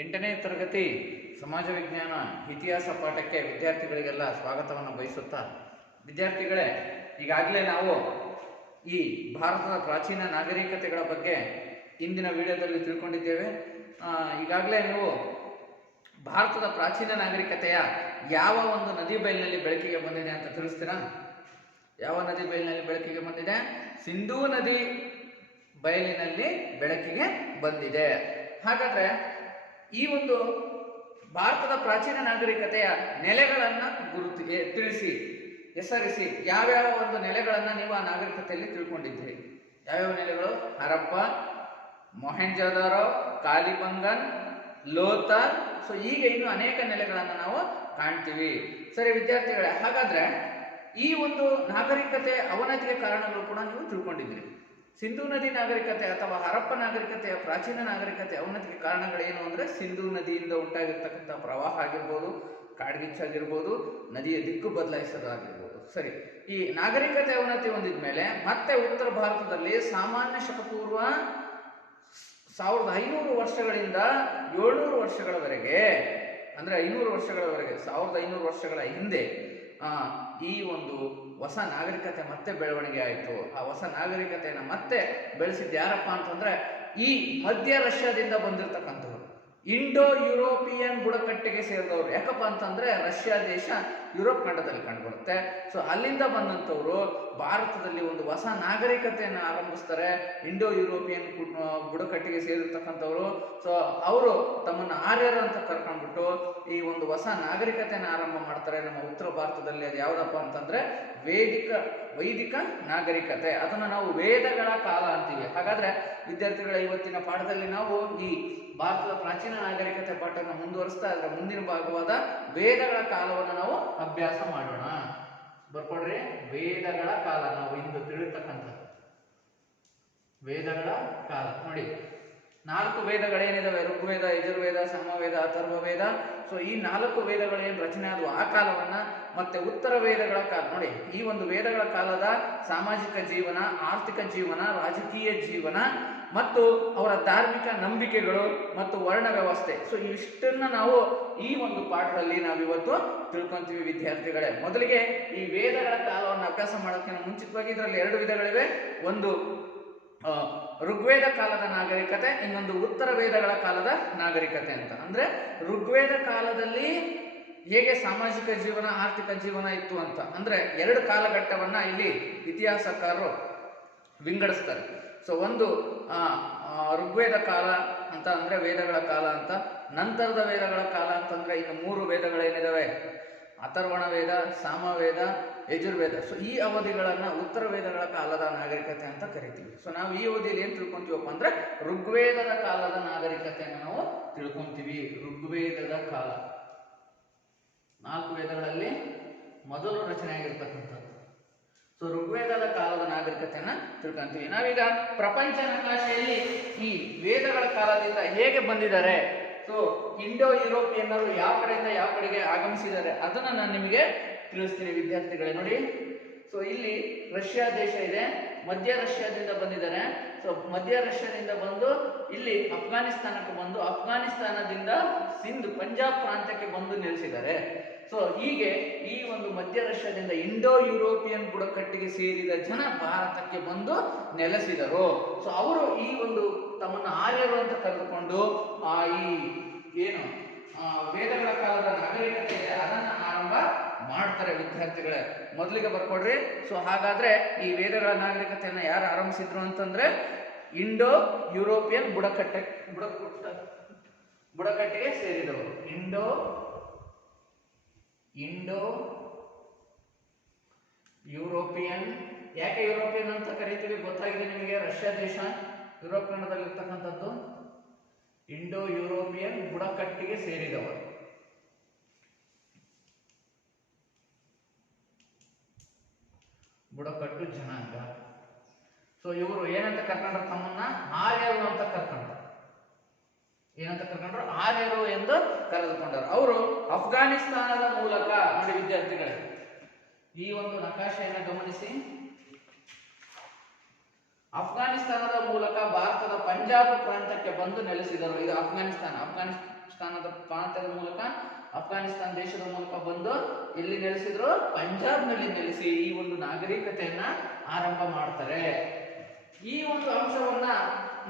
ಎಂಟನೇ ತರಗತಿ ಸಮಾಜ ವಿಜ್ಞಾನ ಇತಿಹಾಸ ಪಾಠಕ್ಕೆ ವಿದ್ಯಾರ್ಥಿಗಳಿಗೆಲ್ಲ ಸ್ವಾಗತವನ್ನು ಬಯಸುತ್ತಾ, ವಿದ್ಯಾರ್ಥಿಗಳೇ, ಈಗಾಗಲೇ ನಾವು ಈ ಭಾರತದ ಪ್ರಾಚೀನ ನಾಗರಿಕತೆಗಳ ಬಗ್ಗೆ ಇಂದಿನ ವಿಡಿಯೋದಲ್ಲಿ ತಿಳ್ಕೊಂಡಿದ್ದೇವೆ. ಈಗಾಗಲೇ ನೀವು ಭಾರತದ ಪ್ರಾಚೀನ ನಾಗರಿಕತೆಯ ಯಾವ ಒಂದು ನದಿ ಬಯಲಿನಲ್ಲಿ ಬೆಳಕಿಗೆ ಬಂದಿದೆ ಅಂತ ತಿಳಿಸ್ತೀರಾ? ಯಾವ ನದಿ ಬಯಲಿನಲ್ಲಿ ಬೆಳಕಿಗೆ ಬಂದಿದೆ? ಸಿಂಧೂ ನದಿ ಬಯಲಿನಲ್ಲಿ ಬೆಳಕಿಗೆ ಬಂದಿದೆ. ಹಾಗಾದ್ರೆ ಈ ಒಂದು ಭಾರತದ ಪ್ರಾಚೀನ ನಾಗರಿಕತೆಯ ನೆಲೆಗಳನ್ನು ತಿಳಿಸಿ, ಹೆಸರಿಸಿ. ಯಾವ್ಯಾವ ಒಂದು ನೆಲೆಗಳನ್ನ ನೀವು ಆ ನಾಗರಿಕತೆಯಲ್ಲಿ ತಿಳ್ಕೊಂಡಿದ್ರಿ? ಯಾವ್ಯಾವ ನೆಲೆಗಳು? ಹರಪ್ಪ, ಮೊಹೆಂಜೊದಾರೋ, ಕಾಲಿಬಂಗನ್, ಲೋಥಾಲ್. ಸೊ ಈಗ ಇನ್ನು ಅನೇಕ ನೆಲೆಗಳನ್ನ ನಾವು ಕಾಣ್ತೀವಿ. ಸರಿ ವಿದ್ಯಾರ್ಥಿಗಳೇ, ಹಾಗಾದ್ರೆ ಈ ಒಂದು ನಾಗರಿಕತೆ ಅವನತಿಗೆ ಕಾರಣಗಳು ಕೂಡ ನೀವು ತಿಳ್ಕೊಂಡಿದ್ರಿ. ಸಿಂಧೂ ನದಿ ನಾಗರಿಕತೆ ಅಥವಾ ಹರಪ್ಪ ನಾಗರಿಕತೆಯ ಪ್ರಾಚೀನ ನಾಗರಿಕತೆ ಅವನತಿಗೆ ಕಾರಣಗಳೇನು ಅಂದ್ರೆ, ಸಿಂಧೂ ನದಿಯಿಂದ ಉಂಟಾಗಿರ್ತಕ್ಕಂಥ ಪ್ರವಾಹ ಆಗಿರ್ಬೋದು, ಕಾಡ್ಗಿಚ್ಚಾಗಿರ್ಬೋದು, ನದಿಯ ದಿಕ್ಕು ಬದಲಾಯಿಸೋದಾಗಿರ್ಬೋದು. ಸರಿ, ಈ ನಾಗರಿಕತೆ ಅವನತಿ ಹೊಂದಿದ ಮೇಲೆ ಮತ್ತೆ ಉತ್ತರ ಭಾರತದಲ್ಲಿ ಸಾಮಾನ್ಯ ಶಕಪೂರ್ವ 1500 ವರ್ಷಗಳಿಂದ 700 ವರ್ಷಗಳವರೆಗೆ, ಅಂದ್ರೆ 500 ವರ್ಷಗಳವರೆಗೆ, 1500 ವರ್ಷಗಳ ಹಿಂದೆ ಈ ಒಂದು ಹೊಸ ನಾಗರಿಕತೆ ಮತ್ತೆ ಬೆಳವಣಿಗೆ ಆಯಿತು. ಆ ಹೊಸ ನಾಗರಿಕತೆಯನ್ನು ಮತ್ತೆ ಬೆಳೆಸಿದ್ದು ಯಾರಪ್ಪ ಅಂತಂದ್ರೆ ಈ ಮಧ್ಯ ರಷ್ಯಾದಿಂದ ಬಂದಿರತಕ್ಕಂಥವ್ರು, ಇಂಡೋ ಯುರೋಪಿಯನ್ ಬುಡಕಟ್ಟಿಗೆ ಸೇರಿದವರು. ಯಾಕಪ್ಪ ಅಂತಂದ್ರೆ ರಷ್ಯಾ ದೇಶ ಯುರೋಪ್ ಖಂಡದಲ್ಲಿ ಕಂಡುಬರುತ್ತೆ. ಸೊ ಅಲ್ಲಿಂದ ಬಂದಂಥವ್ರು ಭಾರತದಲ್ಲಿ ಒಂದು ಹೊಸ ನಾಗರಿಕತೆಯನ್ನು ಆರಂಭಿಸ್ತಾರೆ. ಇಂಡೋ ಯುರೋಪಿಯನ್ ಬುಡಕಟ್ಟಿಗೆ ಸೇರಿರ್ತಕ್ಕಂಥವ್ರು. ಸೊ ಅವರು ತಮ್ಮನ್ನ ಆರ್ಯರು ಅಂತ ಕರ್ಕೊಂಡ್ಬಿಟ್ಟು ಈ ಒಂದು ಹೊಸ ನಾಗರಿಕತೆಯನ್ನು ಆರಂಭ ಮಾಡ್ತಾರೆ ನಮ್ಮ ಉತ್ತರ ಭಾರತದಲ್ಲಿ. ಅದು ಯಾವ್ದಪ್ಪ ಅಂತಂದ್ರೆ ವೈದಿಕ ನಾಗರಿಕತೆ. ಅದನ್ನು ನಾವು ವೇದಗಳ ಕಾಲ ಅಂತೀವಿ. ಹಾಗಾದ್ರೆ ವಿದ್ಯಾರ್ಥಿಗಳ ಇವತ್ತಿನ ಪಾಠದಲ್ಲಿ ನಾವು ಈ ಭಾರತದ ಪ್ರಾಚೀನ ನಾಗರಿಕತೆ ಪಾಠವನ್ನು ಮುಂದುವರಿಸ್ತಾ ಇದ್ರೆ ಮುಂದಿನ ಭಾಗವಾದ ವೇದಗಳ ಕಾಲವನ್ನು ನಾವು ಅಭ್ಯಾಸ ಮಾಡೋಣ. ಬರ್ಕೊಡ್ರಿ, ವೇದಗಳ ಕಾಲ. ನಾವು ಇಂದು ತಿಳಿರ್ತಕ್ಕಂಥ ವೇದಗಳ ಕಾಲ ನೋಡಿ, 4 ವೇದಗಳೇನಿದಾವೆ, ಋಗ್ವೇದ, ಯಜುರ್ವೇದ, ಸಾಮವೇದ, ಅಥರ್ವವೇದ. ಸೊ ಈ 4 ವೇದಗಳೇನು ರಚನೆ ಆದವು ಆ ಕಾಲವನ್ನ, ಮತ್ತೆ ಉತ್ತರ ವೇದಗಳ ಕಾಲ ನೋಡಿ. ಈ ಒಂದು ವೇದಗಳ ಕಾಲದ ಸಾಮಾಜಿಕ ಜೀವನ, ಆರ್ಥಿಕ ಜೀವನ, ರಾಜಕೀಯ ಜೀವನ ಮತ್ತು ಅವರ ಧಾರ್ಮಿಕ ನಂಬಿಕೆಗಳು ಮತ್ತು ವರ್ಣ ವ್ಯವಸ್ಥೆ. ಸೊ ಇಷ್ಟನ್ನ ನಾವು ಈ ಒಂದು ಪಾಠದಲ್ಲಿ ನಾವಿವತ್ತು ತಿಳ್ಕೊಂತೀವಿ ವಿದ್ಯಾರ್ಥಿಗಳೇ. ಮೊದಲಿಗೆ ಈ ವೇದಗಳ ಕಾಲವನ್ನು ಅಭ್ಯಾಸ ಮಾಡೋಕ್ಕಿಂತ ಮುಂಚಿತವಾಗಿ ಇದರಲ್ಲಿ 2 ವಿಧಗಳಿವೆ. ಒಂದು ಋಗ್ವೇದ ಕಾಲದ ನಾಗರಿಕತೆ, ಇನ್ನೊಂದು ಉತ್ತರ ವೇದಗಳ ಕಾಲದ ನಾಗರಿಕತೆ ಅಂತ. ಅಂದ್ರೆ ಋಗ್ವೇದ ಕಾಲದಲ್ಲಿ ಹೇಗೆ ಸಾಮಾಜಿಕ ಜೀವನ, ಆರ್ಥಿಕ ಜೀವನ ಇತ್ತು ಅಂತ, ಅಂದ್ರೆ 2 ಕಾಲಘಟ್ಟವನ್ನ ಇಲ್ಲಿ ಇತಿಹಾಸಕಾರರು ವಿಂಗಡಿಸ್ತಾರೆ. ಸೊ ಒಂದು ಋಗ್ವೇದ ಕಾಲ ಅಂತ ಅಂದ್ರೆ ವೇದಗಳ ಕಾಲ ಅಂತ, ನಂತರದ ವೇದಗಳ ಕಾಲ ಅಂತಂದ್ರೆ ಇನ್ನು 3 ವೇದಗಳೇನಿದಾವೆ, ಅಥರ್ವಣ ವೇದ, ಸಾಮವೇದ, ಯಜುರ್ವೇದ. ಸೊ ಈ ಅವಧಿಗಳನ್ನ ಉತ್ತರ ವೇದಗಳ ಕಾಲದ ನಾಗರಿಕತೆ ಅಂತ ಕರಿತೀವಿ. ಸೊ ನಾವು ಈ ಅವಧಿಯಲ್ಲಿ ಏನ್ ತಿಳ್ಕೊಂತೀವಪ್ಪ ಅಂದ್ರೆ ಋಗ್ವೇದದ ಕಾಲದ ನಾಗರಿಕತೆಯನ್ನು ನಾವು ತಿಳ್ಕೊಂತೀವಿ. ಋಗ್ವೇದದ ಕಾಲ 4 ವೇದಗಳಲ್ಲಿ ಮೊದಲು ರಚನೆ ಆಗಿರ್ತಕ್ಕಂಥದ್ದು. ಸೊ ಋಗ್ವೇದದ ಕಾಲದ ನಾಗರಿಕತೆಯನ್ನ ತಿಳ್ಕೊಂತೀವಿ. ನಾವೀಗ ಪ್ರಪಂಚ ನಕಾಶೆಯಲ್ಲಿ ಈ ವೇದಗಳ ಕಾಲದಿಂದ ಹೇಗೆ ಬಂದಿದ್ದಾರೆ, ಸೊ ಇಂಡೋ ಯುರೋಪಿಯನ್ನರು ಯಾವ ಕಡೆಯಿಂದ ಯಾವ ಕಡೆಗೆ ಆಗಮಿಸಿದ್ದಾರೆ ಅದನ್ನ ನಾನು ನಿಮಗೆ ತಿಳಿಸ್ತೀನಿ ವಿದ್ಯಾರ್ಥಿಗಳೇ. ನೋಡಿ, ಸೊ ಇಲ್ಲಿ ರಷ್ಯಾ ದೇಶ ಇದೆ, ಮಧ್ಯ ರಷ್ಯಾದಿಂದ ಬಂದಿದ್ದಾರೆ. ಸೊ ಮಧ್ಯ ರಷ್ಯಾದಿಂದ ಬಂದು ಇಲ್ಲಿ ಅಫ್ಘಾನಿಸ್ತಾನಕ್ಕೆ ಬಂದು, ಅಫ್ಘಾನಿಸ್ತಾನದಿಂದ ಸಿಂಧ್ ಪಂಜಾಬ್ ಪ್ರಾಂತ್ಯಕ್ಕೆ ಬಂದು ನೆಲೆಸಿದ್ದಾರೆ. ಸೊ ಹೀಗೆ ಈ ಒಂದು ಮಧ್ಯ ರಷ್ಯಾದಿಂದ ಇಂಡೋ ಯುರೋಪಿಯನ್ ಬುಡಕಟ್ಟಿಗೆ ಸೇರಿದ ಜನ ಭಾರತಕ್ಕೆ ಬಂದು ನೆಲೆಸಿದರು. ಸೊ ಅವರು ಈ ಒಂದು ತಮ್ಮನ್ನು ಆರ್ಯರು ಅಂತ ಕರೆದುಕೊಂಡು ಈ ಏನು ವೇದಗಳ ಕಾಲದ ನಾಗರಿಕತೆ ಇದೆ ಅದನ್ನ ಆರಂಭ ಮಾಡ್ತಾರೆ ವಿದ್ಯಾರ್ಥಿಗಳೇ. ಮೊದಲಿಗೆ ಬರ್ಕೊಡ್ರಿ. ಸೊ ಹಾಗಾದ್ರೆ ಈ ವೇದಗಳ ನಾಗರಿಕತೆಯನ್ನ ಯಾರು ಆರಂಭಿಸಿದ್ರು ಅಂತಂದ್ರೆ ಇಂಡೋ ಯುರೋಪಿಯನ್ ಬುಡಕಟ್ಟಿಗೆ ಸೇರಿದವರು. Indo European. ಯಾಕೆ ಯುರೋಪಿಯನ್ ಅಂತ ಕರೀತೀವಿ ಗೊತ್ತಾಗಿದೆ ನಿಮಗೆ? ರಷ್ಯಾ ದೇಶ ಯುರೋಪ್ ಖಂಡದಲ್ಲಿ ಇರ್ತಕ್ಕಂಥದ್ದು. ಇಂಡೋ ಯುರೋಪಿಯನ್ ಬುಡಕಟ್ಟಿಗೆ ಸೇರಿದವರು. ಬುಡಕಟ್ಟು ಜನಾಂಗ. ಸೊ ಇವರು ಏನಂತ ಕರ್ಕೊಂಡ್ರು? ತಮ್ಮನ್ನ ಆರ್ಯರು ಅಂತ ಕರ್ಕೊಂಡ್ರು. ಏನಂತ ಕರ್ಕೊಂಡ್ರು? ಆರ್ಯರು ಎಂದು ಕರೆದುಕೊಂಡರು. ಅವರು ಅಫ್ಘಾನಿಸ್ತಾನದ ಮೂಲಕ ನೋಡಿ ವಿದ್ಯಾರ್ಥಿಗಳೇ, ಈ ಒಂದು ನಕಾಶೆಯನ್ನು ಗಮನಿಸಿ. ಅಫ್ಘಾನಿಸ್ತಾನದ ಮೂಲಕ ಭಾರತದ ಪಂಜಾಬ್ ಪ್ರಾಂತ್ಯಕ್ಕೆ ಬಂದು ನೆಲೆಸಿದರು. ಇದು ಅಫ್ಘಾನಿಸ್ತಾನ. ಅಫ್ಘಾನಿಸ್ತಾನದ ಪ್ರಾಂತ್ಯದ ಮೂಲಕ ಅಫ್ಘಾನಿಸ್ತಾನ ದೇಶದ ಮೂಲಕ ಬಂದು ಎಲ್ಲಿ ನೆಲೆಸಿದ್ರು, ಪಂಜಾಬ್ನಲ್ಲಿ ನೆಲೆಸಿ ಈ ಒಂದು ನಾಗರಿಕತೆಯನ್ನ ಆರಂಭ ಮಾಡ್ತಾರೆ. ಈ ಒಂದು ಅಂಶವನ್ನ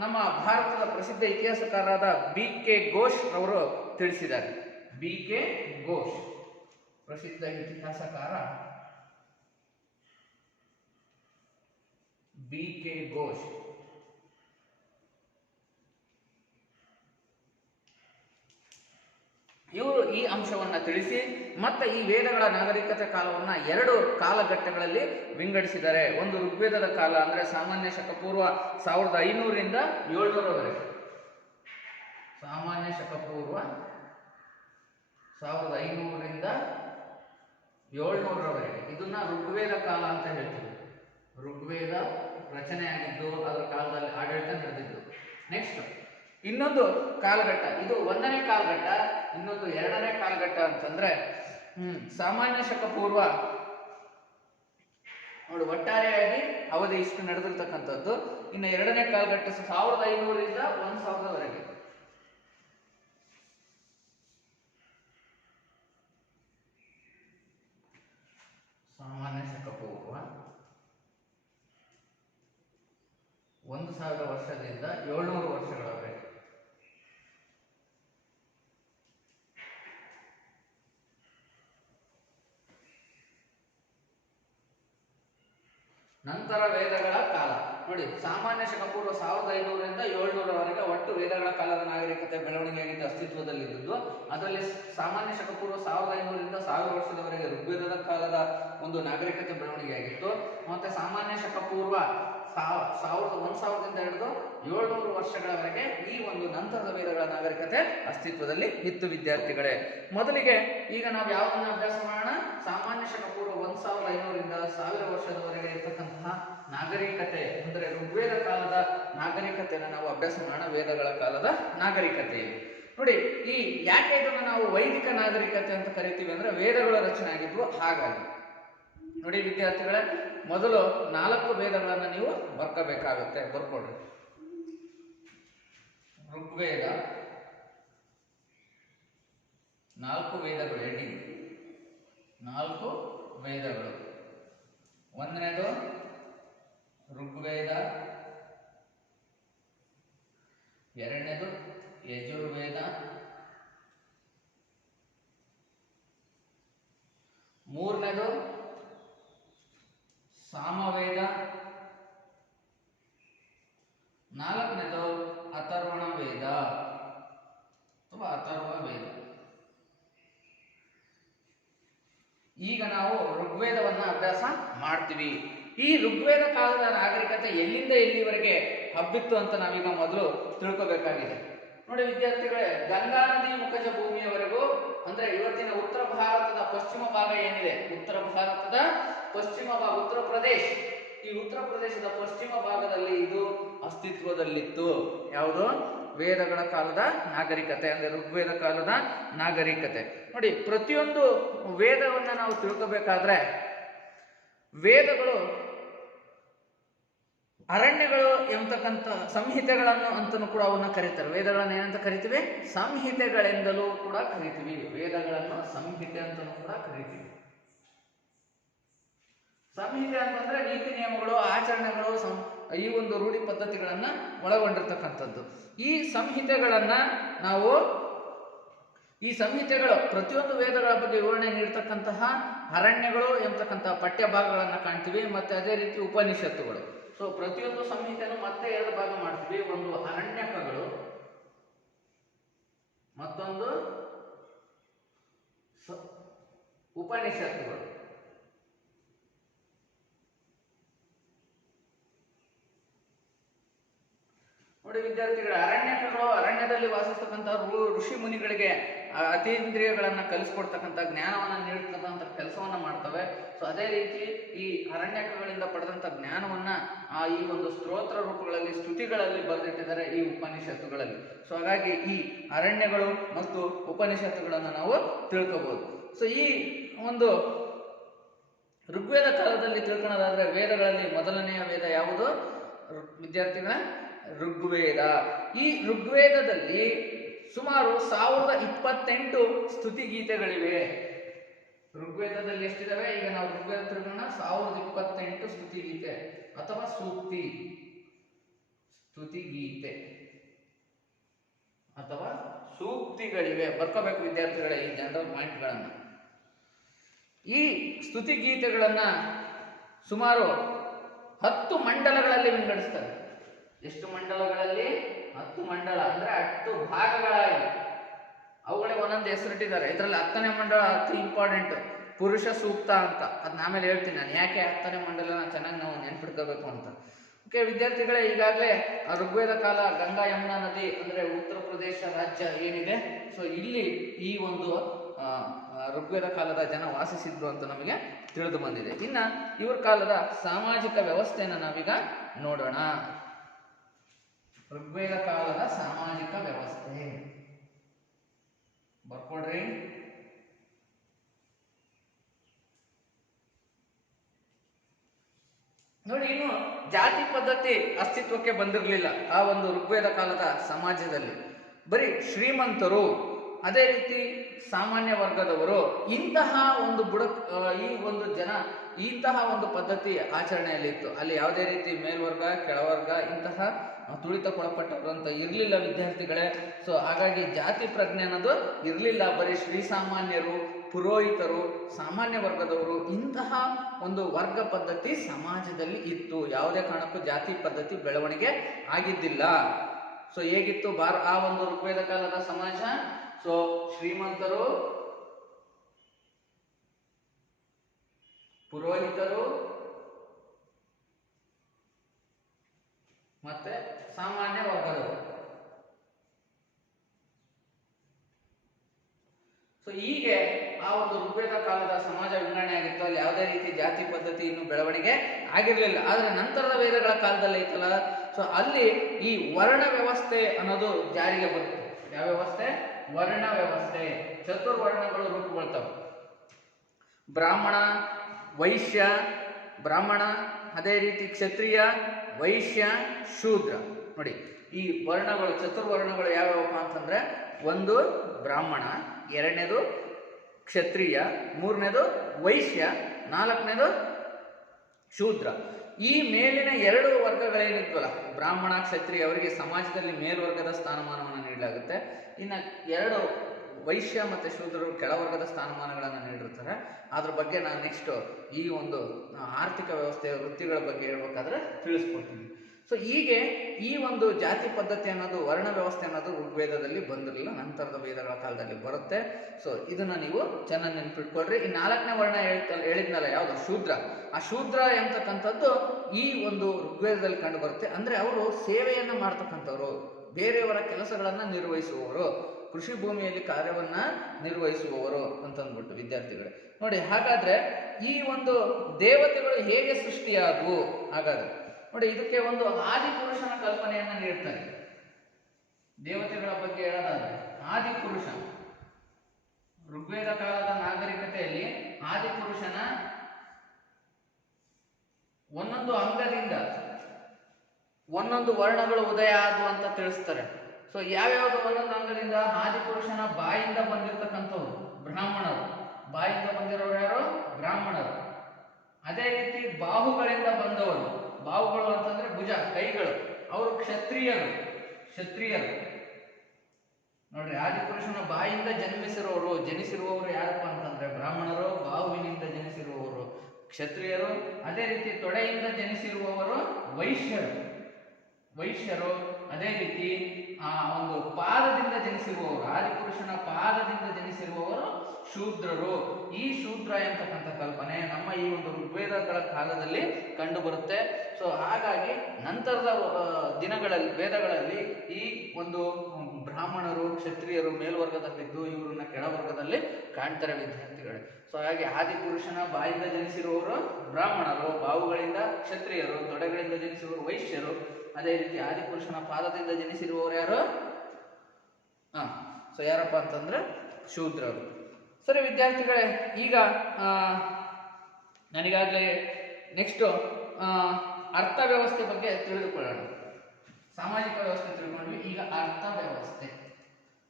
ನಮ್ಮ ಭಾರತದ ಪ್ರಸಿದ್ಧ ಇತಿಹಾಸಕಾರರಾದ B.K. ಘೋಷ್ ಅವರು ತಿಳಿಸಿದ್ದಾರೆ. B.K. ಘೋಷ್ ಪ್ರಸಿದ್ಧ ಇತಿಹಾಸಕಾರ B.K. ಘೋಷ್ ಇವರು ಈ ಅಂಶವನ್ನ ತಿಳಿಸಿ ಮತ್ತೆ ಈ ವೇದಗಳ ನಾಗರಿಕತೆ ಕಾಲವನ್ನ 2 ಕಾಲಘಟ್ಟಗಳಲ್ಲಿ ವಿಂಗಡಿಸಿದ್ದಾರೆ. ಒಂದು ಋಗ್ವೇದದ ಕಾಲ ಅಂದ್ರೆ ಸಾಮಾನ್ಯ ಶಕ ಪೂರ್ವ 1500ರಿಂದ 700ರವರೆಗೆ, ಸಾಮಾನ್ಯ ಶಕ ಪೂರ್ವ 1500ರಿಂದ 700ರವರೆಗೆ, ಇದನ್ನ ಋಗ್ವೇದ ಕಾಲ ಅಂತ ಹೇಳ್ತೀವಿ. ಋಗ್ವೇದ ರಚನೆ ಆಗಿದ್ದು ಅದರ ಕಾಲದಲ್ಲಿ ಆಡಳಿತ ನಡೆದಿದ್ದು. ನೆಕ್ಸ್ಟ್ ಇನ್ನೊಂದು ಕಾಲಘಟ್ಟ, ಇದು 1ನೇ ಕಾಲಘಟ್ಟ. ಇನ್ನೊಂದು 2ನೇ ಕಾಲಘಟ್ಟ ಅಂತಂದ್ರೆ ಸಾಮಾನ್ಯ ಶಕ ಪೂರ್ವ ನೋಡಿ, ಒಟ್ಟಾರೆಯಾಗಿ ಅವಧಿ ಇಷ್ಟು ನಡೆದಿರ್ತಕ್ಕಂಥದ್ದು. ಇನ್ನು 2ನೇ ಕಾಲಘಟ್ಟ 1500ರಿಂದ 1000ರವರೆಗೆ. ಸಾಮಾನ್ಯ ಶಕ ಪೂರ್ವ 1000 ವರ್ಷದಿಂದ 700 ವರ್ಷಗಳವರೆಗೆ. ನಂತರ ವೇದಗಳ ಕಾಲ ನೋಡಿ, ಸಾಮಾನ್ಯ ಶಕ ಪೂರ್ವ 1500ರಿಂದ 700ರವರೆಗೆ ಒಟ್ಟು ವೇದಗಳ ಕಾಲದ ನಾಗರಿಕತೆ ಬೆಳವಣಿಗೆಯಾಗಿದ್ದು ಅಸ್ತಿತ್ವದಲ್ಲಿದ್ದು, ಅದರಲ್ಲಿ ಸಾಮಾನ್ಯ ಶಕ ಪೂರ್ವ 1500ರಿಂದ 1000 ವರ್ಷದವರೆಗೆ ಋಗ್ವೇದದ ಕಾಲದ ಒಂದು ನಾಗರಿಕತೆ ಬೆಳವಣಿಗೆಯಾಗಿತ್ತು. ಮತ್ತೆ ಸಾಮಾನ್ಯ ಶಕ ಪೂರ್ವ 1000ದಿಂದ ಹಿಡಿದು 700 ವರ್ಷಗಳವರೆಗೆ ಈ ಒಂದು ನಂತರದ ವೇದಗಳ ನಾಗರಿಕತೆ ಅಸ್ತಿತ್ವದಲ್ಲಿ ಇತ್ತು. ವಿದ್ಯಾರ್ಥಿಗಳೇ, ಮೊದಲಿಗೆ ಈಗ ನಾವು ಯಾವುದನ್ನ ಅಭ್ಯಾಸ ಮಾಡೋಣ? ಸಾಮಾನ್ಯ ಶಕ ಪೂರ್ವ 1500ರಿಂದ 1000 ವರ್ಷದವರೆಗೆ ಇರತಕ್ಕಂತಹ ನಾಗರಿಕತೆ ಅಂದರೆ ಋಗ್ವೇದ ಕಾಲದ ನಾಗರಿಕತೆಯನ್ನು ನಾವು ಅಭ್ಯಾಸ ಮಾಡೋಣ. ವೇದಗಳ ಕಾಲದ ನಾಗರಿಕತೆ ನೋಡಿ, ಈ ಯಾಕೆ ಇದನ್ನು ನಾವು ವೈದಿಕ ನಾಗರಿಕತೆ ಅಂತ ಕರಿತೀವಿ ಅಂದ್ರೆ ವೇದಗಳ ರಚನೆ ಆಗಿದ್ವು. ಹಾಗಾಗಿ ನೋಡಿ ವಿದ್ಯಾರ್ಥಿಗಳೇ, ಮೊದಲು 4 ವೇದಗಳನ್ನು ನೀವು ಬರ್ಕೋಬೇಕಾಗುತ್ತೆ. ಬರ್ಕೊಡ್ರಿ. ಋಗ್ವೇದ 4 ವೇದಗಳು, ಹೆಡ್ಡಿಂಗ್ 4 ವೇದಗಳು. 1ನೇದು ಋಗ್ವೇದ, 2ನೇದು ಯಜುರ್ವೇದ, 3ನೇದು ಸಾಮವೇದ, 4ನೇದು ಅಥರ್ವಣ ವೇದ ಅಥವಾ ಅಥರ್ವ ವೇದ. ಈಗ ನಾವು ಋಗ್ವೇದವನ್ನ ಅಭ್ಯಾಸ ಮಾಡ್ತೀವಿ. ಈ ಋಗ್ವೇದ ಕಾಲದ ನಾಗರಿಕತೆ ಎಲ್ಲಿಂದ ಎಲ್ಲಿವರೆಗೆ ಹಬ್ಬಿತ್ತು ಅಂತ ನಾವೀಗ ಮೊದಲು ತಿಳ್ಕೋಬೇಕಾಗಿದೆ. ನೋಡಿ ವಿದ್ಯಾರ್ಥಿಗಳೇ, ಗಂಗಾ ನದಿ ಮುಖಜ ಭೂಮಿಯವರೆಗೂ ಅಂದ್ರೆ ಇವತ್ತಿನ ಉತ್ತರ ಭಾರತದ ಪಶ್ಚಿಮ ಭಾಗ ಏನಿದೆ, ಉತ್ತರ ಭಾರತದ ಪಶ್ಚಿಮ ಭಾಗ ಉತ್ತರ ಪ್ರದೇಶ್, ಈ ಉತ್ತರ ಪ್ರದೇಶದ ಪಶ್ಚಿಮ ಭಾಗದಲ್ಲಿ ಇದು ಅಸ್ತಿತ್ವದಲ್ಲಿತ್ತು. ಯಾವುದು? ವೇದಗಳ ಕಾಲದ ನಾಗರಿಕತೆ ಅಂದ್ರೆ ಋಗ್ವೇದ ಕಾಲದ ನಾಗರಿಕತೆ. ನೋಡಿ, ಪ್ರತಿಯೊಂದು ವೇದವನ್ನ ನಾವು ತಿಳ್ಕೋಬೇಕಾದ್ರೆ ವೇದಗಳು ಅರಣ್ಯಗಳು ಎಂಬತಕ್ಕಂಥ ಸಂಹಿತೆಗಳನ್ನು ಅಂತಲೂ ಕೂಡ ಅವನ್ನ ಕರೀತಾರೆ. ವೇದಗಳನ್ನು ಏನಂತ ಕರಿತೀವಿ? ಸಂಹಿತೆಗಳೆಂದಲೂ ಕೂಡ ಕರಿತೀವಿ. ವೇದಗಳನ್ನು ಸಂಹಿತೆ ಅಂತಲೂ ಕೂಡ ಕರಿತೀವಿ. ಸಂಹಿತೆ ಅಂತಂದ್ರೆ ನೀತಿ ನಿಯಮಗಳು, ಆಚರಣೆಗಳು, ಈ ಒಂದು ರೂಢಿ ಪದ್ಧತಿಗಳನ್ನ ಒಳಗೊಂಡಿರ್ತಕ್ಕಂಥದ್ದು. ಈ ಸಂಹಿತೆಗಳನ್ನ ನಾವು ಈ ಸಂಹಿತೆಗಳು ಪ್ರತಿಯೊಂದು ವೇದಗಳ ಬಗ್ಗೆ ವಿವರಣೆ ನೀಡತಕ್ಕಂತಹ ಅರಣ್ಯಗಳು ಎಂಬತಕ್ಕಂತಹ ಪಠ್ಯ ಭಾಗಗಳನ್ನ ಕಾಣ್ತೀವಿ. ಮತ್ತೆ ಅದೇ ರೀತಿ ಉಪನಿಷತ್ತುಗಳು. ಸೊ ಪ್ರತಿಯೊಂದು ಸಂಹಿತೆಯನ್ನು ಮತ್ತೆ 2 ಭಾಗ ಮಾಡ್ತೀವಿ. ಒಂದು ಅರಣ್ಯಕಗಳು, ಮತ್ತೊಂದು ಉಪನಿಷತ್ತುಗಳು. ನೋಡಿ ವಿದ್ಯಾರ್ಥಿಗಳ, ಅರಣ್ಯಕಗಳು ಅರಣ್ಯದಲ್ಲಿ ವಾಸಿಸ್ತಕ್ಕಂತಹ ಋಷಿ ಮುನಿಗಳಿಗೆ ಅತೀಂದ್ರಿಯಗಳನ್ನ ಕಲಿಸ್ಕೊಡ್ತಕ್ಕಂಥ ಜ್ಞಾನವನ್ನ ನೀಡ್ತಕ್ಕಂಥ ಕೆಲಸವನ್ನ ಮಾಡ್ತವೆ. ಸೊ ಅದೇ ರೀತಿ ಈ ಅರಣ್ಯಕಗಳಿಂದ ಪಡೆದಂತ ಜ್ಞಾನವನ್ನ ಈ ಒಂದು ಸ್ತೋತ್ರ ರೂಪಗಳಲ್ಲಿ, ಸ್ತುತಿಗಳಲ್ಲಿ ಬರೆದಿಟ್ಟಿದ್ದಾರೆ ಈ ಉಪನಿಷತ್ತುಗಳಲ್ಲಿ. ಸೊ ಹಾಗಾಗಿ ಈ ಅರಣ್ಯಗಳು ಮತ್ತು ಉಪನಿಷತ್ತುಗಳನ್ನು ನಾವು ತಿಳ್ಕೋಬಹುದು. ಸೊ ಈ ಒಂದು ಋಗ್ವೇದ ಕಾಲದಲ್ಲಿ ತಿಳ್ಕೊಳ್ಳೋದಾದ್ರೆ ವೇದಗಳಲ್ಲಿ ಮೊದಲನೆಯ ವೇದ ಯಾವುದು ವಿದ್ಯಾರ್ಥಿಗಳ? ಋಗ್ವೇದ. ಈ ಋಗ್ವೇದದಲ್ಲಿ ಸುಮಾರು 1028 ಸ್ತುತಿಗೀತೆಗಳಿವೆ. ಋಗ್ವೇದದಲ್ಲಿ ಎಷ್ಟಿದಾವೆ? ಈಗ ನಾವು ಋಗ್ವೇದ ತಿಳ್ಕೊಳ್ಳೋಣ. 1028 ಸ್ತುತಿಗೀತೆ ಅಥವಾ ಸ್ತುತಿಗೀತೆ ಅಥವಾ ಸೂಕ್ತಿಗಳಿವೆ. ಬರ್ಕೋಬೇಕು ವಿದ್ಯಾರ್ಥಿಗಳೇ ಈ ಜನರಲ್ ಪಾಯಿಂಟ್ಗಳನ್ನು. ಈ ಸ್ತುತಿಗೀತೆಗಳನ್ನ ಸುಮಾರು 10 ಮಂಡಲಗಳಲ್ಲಿ ವಿಂಗಡಿಸ್ತಾರೆ. ಎಷ್ಟು ಮಂಡಲಗಳಲ್ಲಿ? 10 ಮಂಡಲ ಅಂದ್ರೆ 10 ಭಾಗಗಳಾಗಿ ಅವುಗಳಿಗೆ ಒಂದೊಂದು ಹೆಸರಿಟ್ಟಿದ್ದಾರೆ. ಇದರಲ್ಲಿ 10ನೇ ಮಂಡಲ ಅತಿ ಇಂಪಾರ್ಟೆಂಟ್, ಪುರುಷ ಸೂಕ್ತ ಅಂತ. ಅದನ್ನ ಆಮೇಲೆ ಹೇಳ್ತೀನಿ ನಾನು ಯಾಕೆ 10ನೇ ಮಂಡಲನ ಚೆನ್ನಾಗಿ ನಾವು ನೆನ್ಪಿಟ್ಕೋಬೇಕು ಅಂತ. ಓಕೆ ವಿದ್ಯಾರ್ಥಿಗಳೇ, ಈಗಾಗಲೇ ಋಗ್ವೇದ ಕಾಲ ಗಂಗಾ ಯಮುನಾ ನದಿ ಅಂದ್ರೆ ಉತ್ತರ ಪ್ರದೇಶ ರಾಜ್ಯ ಏನಿದೆ, ಸೊ ಇಲ್ಲಿ ಈ ಒಂದು ಋಗ್ವೇದ ಕಾಲದ ಜನ ವಾಸಿಸಿದ್ರು ಅಂತ ನಮಗೆ ತಿಳಿದು ಬಂದಿದೆ. ಇನ್ನ ಇವ್ರ ಕಾಲದ ಸಾಮಾಜಿಕ ವ್ಯವಸ್ಥೆಯನ್ನು ನಾವೀಗ ನೋಡೋಣ. ಋಗ್ವೇದ ಕಾಲದ ಸಾಮಾಜಿಕ ವ್ಯವಸ್ಥೆ ಬರ್ಕೊಡ್ರಿ. ನೋಡಿ, ಇನ್ನು ಜಾತಿ ಪದ್ಧತಿ ಅಸ್ತಿತ್ವಕ್ಕೆ ಬಂದಿರಲಿಲ್ಲ ಆ ಒಂದು ಋಗ್ವೇದ ಕಾಲದ ಸಮಾಜದಲ್ಲಿ. ಬರೀ ಶ್ರೀಮಂತರು, ಅದೇ ರೀತಿ ಸಾಮಾನ್ಯ ವರ್ಗದವರು, ಇಂತಹ ಒಂದು ಈ ಒಂದು ಜನ ಇಂತಹ ಒಂದು ಪದ್ಧತಿ ಆಚರಣೆಯಲ್ಲಿತ್ತು. ಅಲ್ಲಿ ಯಾವುದೇ ರೀತಿ ಮೇಲ್ವರ್ಗ ಕೆಳವರ್ಗ ಇಂತಹ ತುಳಿತಕ್ಕೊಳಪಟ್ಟವರು ಅಂತ ಇರಲಿಲ್ಲ ವಿದ್ಯಾರ್ಥಿಗಳೇ. ಸೊ ಹಾಗಾಗಿ ಜಾತಿ ಪ್ರಜ್ಞೆ ಅನ್ನೋದು ಇರಲಿಲ್ಲ. ಬರೀ ಶ್ರೀಸಾಮಾನ್ಯರು, ಪುರೋಹಿತರು, ಸಾಮಾನ್ಯ ವರ್ಗದವರು, ಇಂತಹ ಒಂದು ವರ್ಗ ಪದ್ಧತಿ ಸಮಾಜದಲ್ಲಿ ಇತ್ತು. ಯಾವುದೇ ಕಾರಣಕ್ಕೂ ಜಾತಿ ಪದ್ಧತಿ ಬೆಳವಣಿಗೆ ಆಗಿದ್ದಿಲ್ಲ. ಸೊ ಹೇಗಿತ್ತು ಆ ಒಂದು ಋಗ್ವೇದ ಕಾಲದ ಸಮಾಜ? ಸೊ ಶ್ರೀಮಂತರು, ಪುರೋಹಿತರು ಮತ್ತೆ ಸಾಮಾನ್ಯ ವರ್ಗದವರು. ಸೊ ಹೀಗೆ ಆ ಒಂದು ಋಗ್ವೇದ ಕಾಲದ ಸಮಾಜ ವಿಂಗಡಣೆ ಆಗಿತ್ತು. ಅಲ್ಲಿ ಯಾವುದೇ ರೀತಿ ಜಾತಿ ಪದ್ಧತಿ ಇನ್ನು ಬೆಳವಣಿಗೆ ಆಗಿರಲಿಲ್ಲ. ಆದ್ರೆ ನಂತರದ ವೇದಗಳ ಕಾಲದಲ್ಲಿ ಐತಲ್ಲ, ಸೊ ಅಲ್ಲಿ ಈ ವರ್ಣ ವ್ಯವಸ್ಥೆ ಅನ್ನೋದು ಜಾರಿಗೆ ಬರುತ್ತೆ. ಯಾವ ವ್ಯವಸ್ಥೆ? ವರ್ಣ ವ್ಯವಸ್ಥೆ. ಚತುರ್ವರ್ಣಗಳು ರೂಪುಗೊಳ್ತವೆ. ಬ್ರಾಹ್ಮಣ, ವೈಶ್ಯ, ಬ್ರಾಹ್ಮಣ, ಅದೇ ರೀತಿ ಕ್ಷತ್ರಿಯ, ವೈಶ್ಯ, ಶೂದ್ರ. ನೋಡಿ, ಈ ವರ್ಣಗಳು, ಚತುರ್ವರ್ಣಗಳು ಯಾವ್ಯಾವಪ್ಪ ಅಂತಂದ್ರೆ, ಒಂದು ಬ್ರಾಹ್ಮಣ, ಎರಡನೇದು ಕ್ಷತ್ರಿಯ, ಮೂರನೇದು ವೈಶ್ಯ, ನಾಲ್ಕನೇದು ಶೂದ್ರ. ಈ ಮೇಲಿನ 2 ವರ್ಗಗಳೇನಿದ್ವಲ್ಲ, ಬ್ರಾಹ್ಮಣ, ಕ್ಷತ್ರಿಯ, ಅವರಿಗೆ ಸಮಾಜದಲ್ಲಿ ಮೇಲ್ವರ್ಗದ ಸ್ಥಾನಮಾನವನ್ನು ನೀಡಲಾಗುತ್ತೆ. ಇನ್ನು 2 ವೈಶ್ಯ ಮತ್ತು ಶೂದ್ರರು ಕೆಳವರ್ಗದ ಸ್ಥಾನಮಾನಗಳನ್ನು ನೀಡಿರ್ತಾರೆ. ಅದ್ರ ಬಗ್ಗೆ ನಾನು ನೆಕ್ಸ್ಟ್ ಈ ಒಂದು ಆರ್ಥಿಕ ವ್ಯವಸ್ಥೆಯ ವೃತ್ತಿಗಳ ಬಗ್ಗೆ ಹೇಳ್ಬೇಕಾದ್ರೆ ತಿಳಿಸ್ಕೊಡ್ತೀನಿ. ಸೊ ಹೀಗೆ ಈ ಒಂದು ಜಾತಿ ಪದ್ಧತಿ ಅನ್ನೋದು, ವರ್ಣ ವ್ಯವಸ್ಥೆ ಅನ್ನೋದು ಋಗ್ವೇದದಲ್ಲಿ ಬಂದಿರಲಿಲ್ಲ, ನಂತರದ ವೇದಗಳ ಕಾಲದಲ್ಲಿ ಬರುತ್ತೆ. ಸೊ ಇದನ್ನ ನೀವು ಚೆನ್ನಾಗಿ ನೆನ್ಪಿಟ್ಕೊಳ್ರಿ. ಈ 4ನೇ ವರ್ಣ ಹೇಳಿದ್ನಲ್ಲ, ಯಾವುದು? ಶೂದ್ರ. ಆ ಶೂದ್ರ ಎಂತಕ್ಕಂಥದ್ದು ಈ ಒಂದು ಋಗ್ವೇದದಲ್ಲಿ ಕಂಡು ಬರುತ್ತೆ. ಅಂದ್ರೆ ಅವರು ಸೇವೆಯನ್ನ ಮಾಡ್ತಕ್ಕಂಥವ್ರು, ಬೇರೆಯವರ ಕೆಲಸಗಳನ್ನ ನಿರ್ವಹಿಸುವವರು, ಕೃಷಿ ಭೂಮಿಯಲ್ಲಿ ಕಾರ್ಯವನ್ನ ನಿರ್ವಹಿಸುವವರು ಅಂತಂದ್ಬಿಟ್ಟು ವಿದ್ಯಾರ್ಥಿಗಳೇ. ನೋಡಿ, ಹಾಗಾದ್ರೆ ಈ ಒಂದು ದೇವತೆಗಳು ಹೇಗೆ ಸೃಷ್ಟಿಯಾದವು? ಹಾಗಾದ್ರೆ ನೋಡಿ, ಇದಕ್ಕೆ ಒಂದು ಆದಿಪುರುಷನ ಕಲ್ಪನೆಯನ್ನ ನೀಡ್ತಾರೆ. ದೇವತೆಗಳ ಬಗ್ಗೆ ಹೇಳೋದಾದ್ರೆ ಆದಿಪುರುಷ, ಋಗ್ವೇದ ಕಾಲದ ನಾಗರಿಕತೆಯಲ್ಲಿ ಆದಿಪುರುಷನ ಒಂದೊಂದು ಅಂಗದಿಂದ ಒಂದೊಂದು ವರ್ಣಗಳು ಉದಯ ಆದವು ಅಂತ ತಿಳಿಸ್ತಾರೆ. ಸೊ ಯಾವ್ಯಾವುದು ಒಂದೊಂದು ಅಂಗದಿಂದ? ಆದಿಪುರುಷನ ಬಾಯಿಂದ ಬಂದಿರತಕ್ಕಂಥವ್ರು ಬ್ರಾಹ್ಮಣರು. ಬಾಯಿಂದ ಬಂದಿರೋರು ಯಾರು? ಬ್ರಾಹ್ಮಣರು. ಅದೇ ರೀತಿ ಬಾಹುಗಳಿಂದ ಬಂದವರು, ಬಾಹುಗಳು ಅಂತಂದ್ರೆ ಭುಜ, ಕೈಗಳು, ಅವರು ಕ್ಷತ್ರಿಯರು. ನೋಡ್ರಿ, ಆದಿಪುರುಷನ ಬಾಯಿಂದ ಜನಿಸಿರುವವರು ಯಾರಪ್ಪ ಅಂತಂದ್ರೆ ಬ್ರಾಹ್ಮಣರು, ಬಾಹುವಿನಿಂದ ಜನಿಸಿರುವವರು ಕ್ಷತ್ರಿಯರು. ಅದೇ ರೀತಿ ತೊಡೆಯಿಂದ ಜನಿಸಿರುವವರು ವೈಶ್ಯರು. ಅದೇ ರೀತಿ ಆ ಒಂದು ಪಾದದಿಂದ ಜನಿಸಿರುವವರು, ಆದಿಪುರುಷನ ಪಾದದಿಂದ ಜನಿಸಿರುವವರು ಶೂದ್ರರು. ಈ ಶೂದ್ರ ಎಂತಕ್ಕಂಥ ಕಲ್ಪನೆ ನಮ್ಮ ಈ ಒಂದು ಋಗ್ವೇದಗಳ ಕಾಲದಲ್ಲಿ ಕಂಡು ಬರುತ್ತೆ. ಸೊ ಹಾಗಾಗಿ ನಂತರದ ದಿನಗಳಲ್ಲಿ, ವೇದಗಳಲ್ಲಿ ಈ ಒಂದು ಬ್ರಾಹ್ಮಣರು, ಕ್ಷತ್ರಿಯರು ಮೇಲ್ವರ್ಗದಲ್ಲಿದ್ದು ಇವರನ್ನ ಕೆಳವರ್ಗದಲ್ಲಿ ಕಾಣ್ತಾರೆ ವಿದ್ಯಾರ್ಥಿಗಳೇ. ಸೊ ಹಾಗೆ ಆದಿಪುರುಷನ ಬಾಯಿಂದ ಜನಿಸಿರುವವರು ಬ್ರಾಹ್ಮಣರು, ಬಾವುಗಳಿಂದ ಕ್ಷತ್ರಿಯರು, ತೊಡೆಗಳಿಂದ ಜನಿಸಿರುವವರು ವೈಶ್ಯರು. ಅದೇ ರೀತಿ ಆದಿಪುರುಷನ ಪಾದದಿಂದ ಜನಿಸಿರುವವರು ಯಾರು? ಸೊ ಯಾರಪ್ಪ ಅಂತಂದ್ರೆ ಶೂದ್ರರು. ಸರಿ ವಿದ್ಯಾರ್ಥಿಗಳೇ, ಈಗ ನನಗಾಗಲೇ ನೆಕ್ಸ್ಟ್ ಅರ್ಥ ವ್ಯವಸ್ಥೆ ಬಗ್ಗೆ ತಿಳಿದುಕೊಳ್ಳೋಣ. ಸಾಮಾಜಿಕ ವ್ಯವಸ್ಥೆ ತಿಳ್ಕೊಂಡ್ವಿ, ಈಗ ಅರ್ಥ ವ್ಯವಸ್ಥೆ.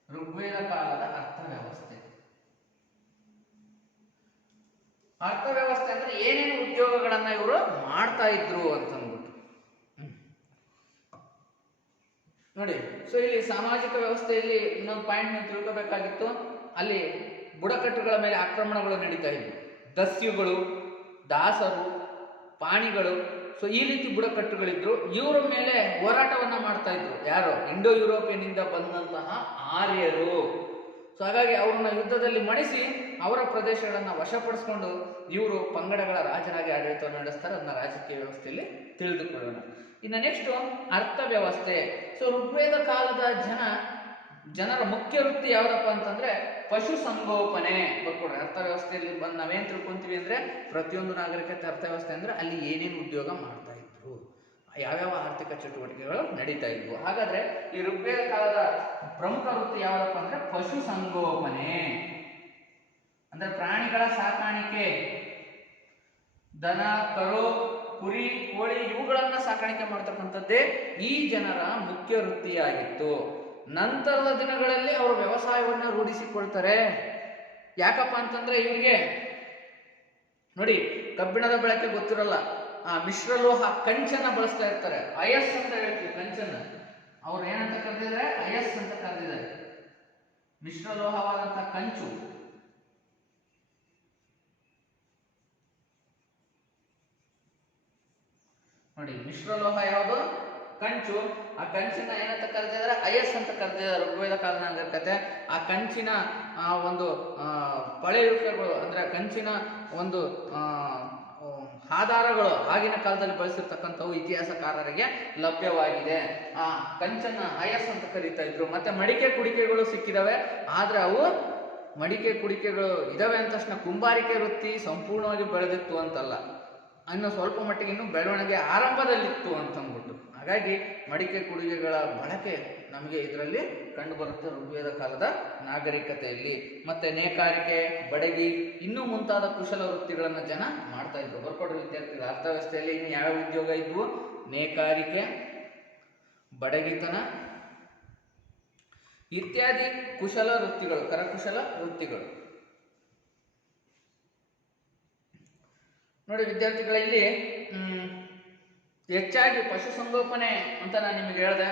ಋಗ್ವೇದ ಕಾಲದ ಅರ್ಥವ್ಯವಸ್ಥೆ. ಅರ್ಥವ್ಯವಸ್ಥೆ ಅಂದ್ರೆ ಏನೇನು ಉದ್ಯೋಗಗಳನ್ನ ಇವರು ಮಾಡ್ತಾ ಇದ್ರು ಅಂತ ಅಂದ್ಬಿಟ್ಟು ನೋಡಿ. ಸೊ ಇಲ್ಲಿ ಸಾಮಾಜಿಕ ವ್ಯವಸ್ಥೆಯಲ್ಲಿ ಇನ್ನೊಂದು ಪಾಯಿಂಟ್ ನೀವು ತಿಳ್ಕೋಬೇಕಾಗಿತ್ತು. ಅಲ್ಲಿ ಬುಡಕಟ್ಟುಗಳ ಮೇಲೆ ಆಕ್ರಮಣಗಳು ನಡೀತಾ ಇದ್ವು. ದಸ್ಯುಗಳು, ದಾಸರು, ಪಾಣಿಗಳು, ಸೊ ಈ ರೀತಿ ಬುಡಕಟ್ಟುಗಳಿದ್ರು. ಇವರ ಮೇಲೆ ಹೋರಾಟವನ್ನ ಮಾಡ್ತಾ ಇದ್ರು ಯಾರು? ಇಂಡೋ ಯುರೋಪಿಯನ್ ಇಂದ ಬಂದಂತಹ ಆರ್ಯರು. ಸೊ ಹಾಗಾಗಿ ಅವ್ರನ್ನ ಯುದ್ಧದಲ್ಲಿ ಮಣಿಸಿ ಅವರ ಪ್ರದೇಶಗಳನ್ನ ವಶಪಡಿಸಿಕೊಂಡು ಇವರು ಪಂಗಡಗಳ ರಾಜರಾಗಿ ಆಡಳಿತವನ್ನು ನಡೆಸ್ತಾರೆ. ಅದನ್ನ ರಾಜಕೀಯ ವ್ಯವಸ್ಥೆಯಲ್ಲಿ ತಿಳಿದುಕೊಳ್ಳೋಣ. ಇನ್ನು ನೆಕ್ಸ್ಟ್ ಅರ್ಥವ್ಯವಸ್ಥೆ. ಸೊ ಋಗ್ವೇದ ಕಾಲದ ಜನರ ಮುಖ್ಯ ವೃತ್ತಿ ಯಾವ್ದಪ್ಪ ಅಂತಂದ್ರೆ ಪಶು ಸಂಗೋಪನೆ. ಬರ್ಕೊಡ್ರಿ. ಅರ್ಥವ್ಯವಸ್ಥೆಯಲ್ಲಿ ಬಂದು ನಾವೇನ್ ತಿಳ್ಕೊಂತೀವಿ ಅಂದ್ರೆ ಪ್ರತಿಯೊಂದು ನಾಗರಿಕತೆ ಅರ್ಥವ್ಯವಸ್ಥೆ ಅಂದ್ರೆ ಅಲ್ಲಿ ಏನೇನು ಉದ್ಯೋಗ ಮಾಡ್ತಾ ಇದ್ರು, ಯಾವ್ಯಾವ ಆರ್ಥಿಕ ಚಟುವಟಿಕೆಗಳು ನಡೀತಾ ಇದ್ವು. ಹಾಗಾದ್ರೆ ಈ ಋಗ್ವೇದ ಕಾಲದ ಪ್ರಮುಖ ವೃತ್ತಿ ಯಾವ್ದಪ್ಪ ಅಂದ್ರೆ ಪಶು ಸಂಗೋಪನೆ ಅಂದ್ರೆ ಪ್ರಾಣಿಗಳ ಸಾಕಾಣಿಕೆ. ದನ, ಕರು, ಕುರಿ, ಕೋಳಿ ಇವುಗಳನ್ನ ಸಾಕಾಣಿಕೆ ಮಾಡ್ತಕ್ಕಂಥದ್ದೇ ಈ ಜನರ ಮುಖ್ಯ ವೃತ್ತಿಯಾಗಿತ್ತು. ನಂತರದ ದಿನಗಳಲ್ಲಿ ಅವರು ವ್ಯವಸಾಯವನ್ನ ರೂಢಿಸಿಕೊಳ್ತಾರೆ. ಯಾಕಪ್ಪ ಅಂತಂದ್ರೆ ಇವರಿಗೆ ನೋಡಿ ಕಬ್ಬಿಣದ ಬಳಕೆ ಗೊತ್ತಿರಲ್ಲ. ಮಿಶ್ರಲೋಹ ಕಂಚನ್ನ ಬಳಸ್ತಾ ಇರ್ತಾರೆ. ಅಯಸ್ ಅಂತ ಹೇಳ್ತೀವಿ ಕಂಚನ್ನ. ಅವ್ರು ಏನಂತ ಕರೆದಿದ್ದಾರೆ? ಅಯಸ್ ಅಂತ ಕರೆದಿದ್ದಾರೆ. ಮಿಶ್ರಲೋಹವಾದಂತಹ ಕಂಚು. ನೋಡಿ ಮಿಶ್ರಲೋಹ ಯಾವುದು? ಕಂಚು. ಆ ಕಂಚಿನ ಏನಂತ ಕರೆದಿದ್ದಾರೆ? ಅಯಸ್ ಅಂತ ಕರೆದಿದ್ದಾರೆ ಋಗ್ವೇದ ಕಾಲದ ನಾಗರಿಕತೆ. ಆ ಕಂಚಿನ ಒಂದು ಪಳೆಯುಳಿಕೆಗಳು ಅಂದ್ರೆ ಕಂಚಿನ ಒಂದು ಆಧಾರಗಳು ಆಗಿನ ಕಾಲದಲ್ಲಿ ಬಳಸಿರ್ತಕ್ಕಂಥವು ಇತಿಹಾಸಕಾರರಿಗೆ ಲಭ್ಯವಾಗಿದೆ. ಆ ಕಂಚನ್ನ ಅಯಸ್ ಅಂತ ಕರೀತಾ ಇದ್ರು. ಮತ್ತೆ ಮಡಿಕೆ ಕುಡಿಕೆಗಳು ಸಿಕ್ಕಿದಾವೆ. ಆದ್ರೆ ಅವು ಮಡಿಕೆ ಕುಡಿಕೆಗಳು ಇದಾವೆ ಅಂದ ತಕ್ಷಣ ಕುಂಬಾರಿಕೆ ವೃತ್ತಿ ಸಂಪೂರ್ಣವಾಗಿ ಬೆಳೆದಿತ್ತು ಅಂತಲ್ಲ, ಇನ್ನು ಸ್ವಲ್ಪ ಮಟ್ಟಿಗೆ ಇನ್ನು ಬೆಳವಣಿಗೆ ಆರಂಭದಲ್ಲಿತ್ತು ಅಂತಂದ್ಬಿಟ್ಟು. ಹಾಗಾಗಿ ಮಡಿಕೆ ಕುಡಿಗೆಗಳ ಬಳಕೆ ನಮಗೆ ಇದರಲ್ಲಿ ಕಂಡು ಬರುತ್ತೆ ಋಗ್ವೇದ ಕಾಲದ ನಾಗರಿಕತೆಯಲ್ಲಿ. ಮತ್ತೆ ನೇಕಾರಿಕೆ, ಬಡಗಿ ಇನ್ನೂ ಮುಂತಾದ ಕುಶಲ ವೃತ್ತಿಗಳನ್ನ ಜನ ಮಾಡ್ತಾ ಇದ್ರು. ಬರ್ಕೊಡ್ರಿ ವಿದ್ಯಾರ್ಥಿಗಳು. ಅರ್ಥವ್ಯವಸ್ಥೆಯಲ್ಲಿ ಇನ್ನು ಯಾವ ಉದ್ಯೋಗ ಇದ್ವು? ನೇಕಾರಿಕೆ, ಬಡಗಿತನ ಇತ್ಯಾದಿ ಕುಶಲ ವೃತ್ತಿಗಳು, ಕರಕುಶಲ ವೃತ್ತಿಗಳು. ನೋಡಿ ವಿದ್ಯಾರ್ಥಿಗಳಲ್ಲಿ ಹೆಚ್ಚಾಗಿ ಪಶುಸಂಗೋಪನೆ ಅಂತ ನಾನು ನಿಮಗೆ ಹೇಳಿದೆ.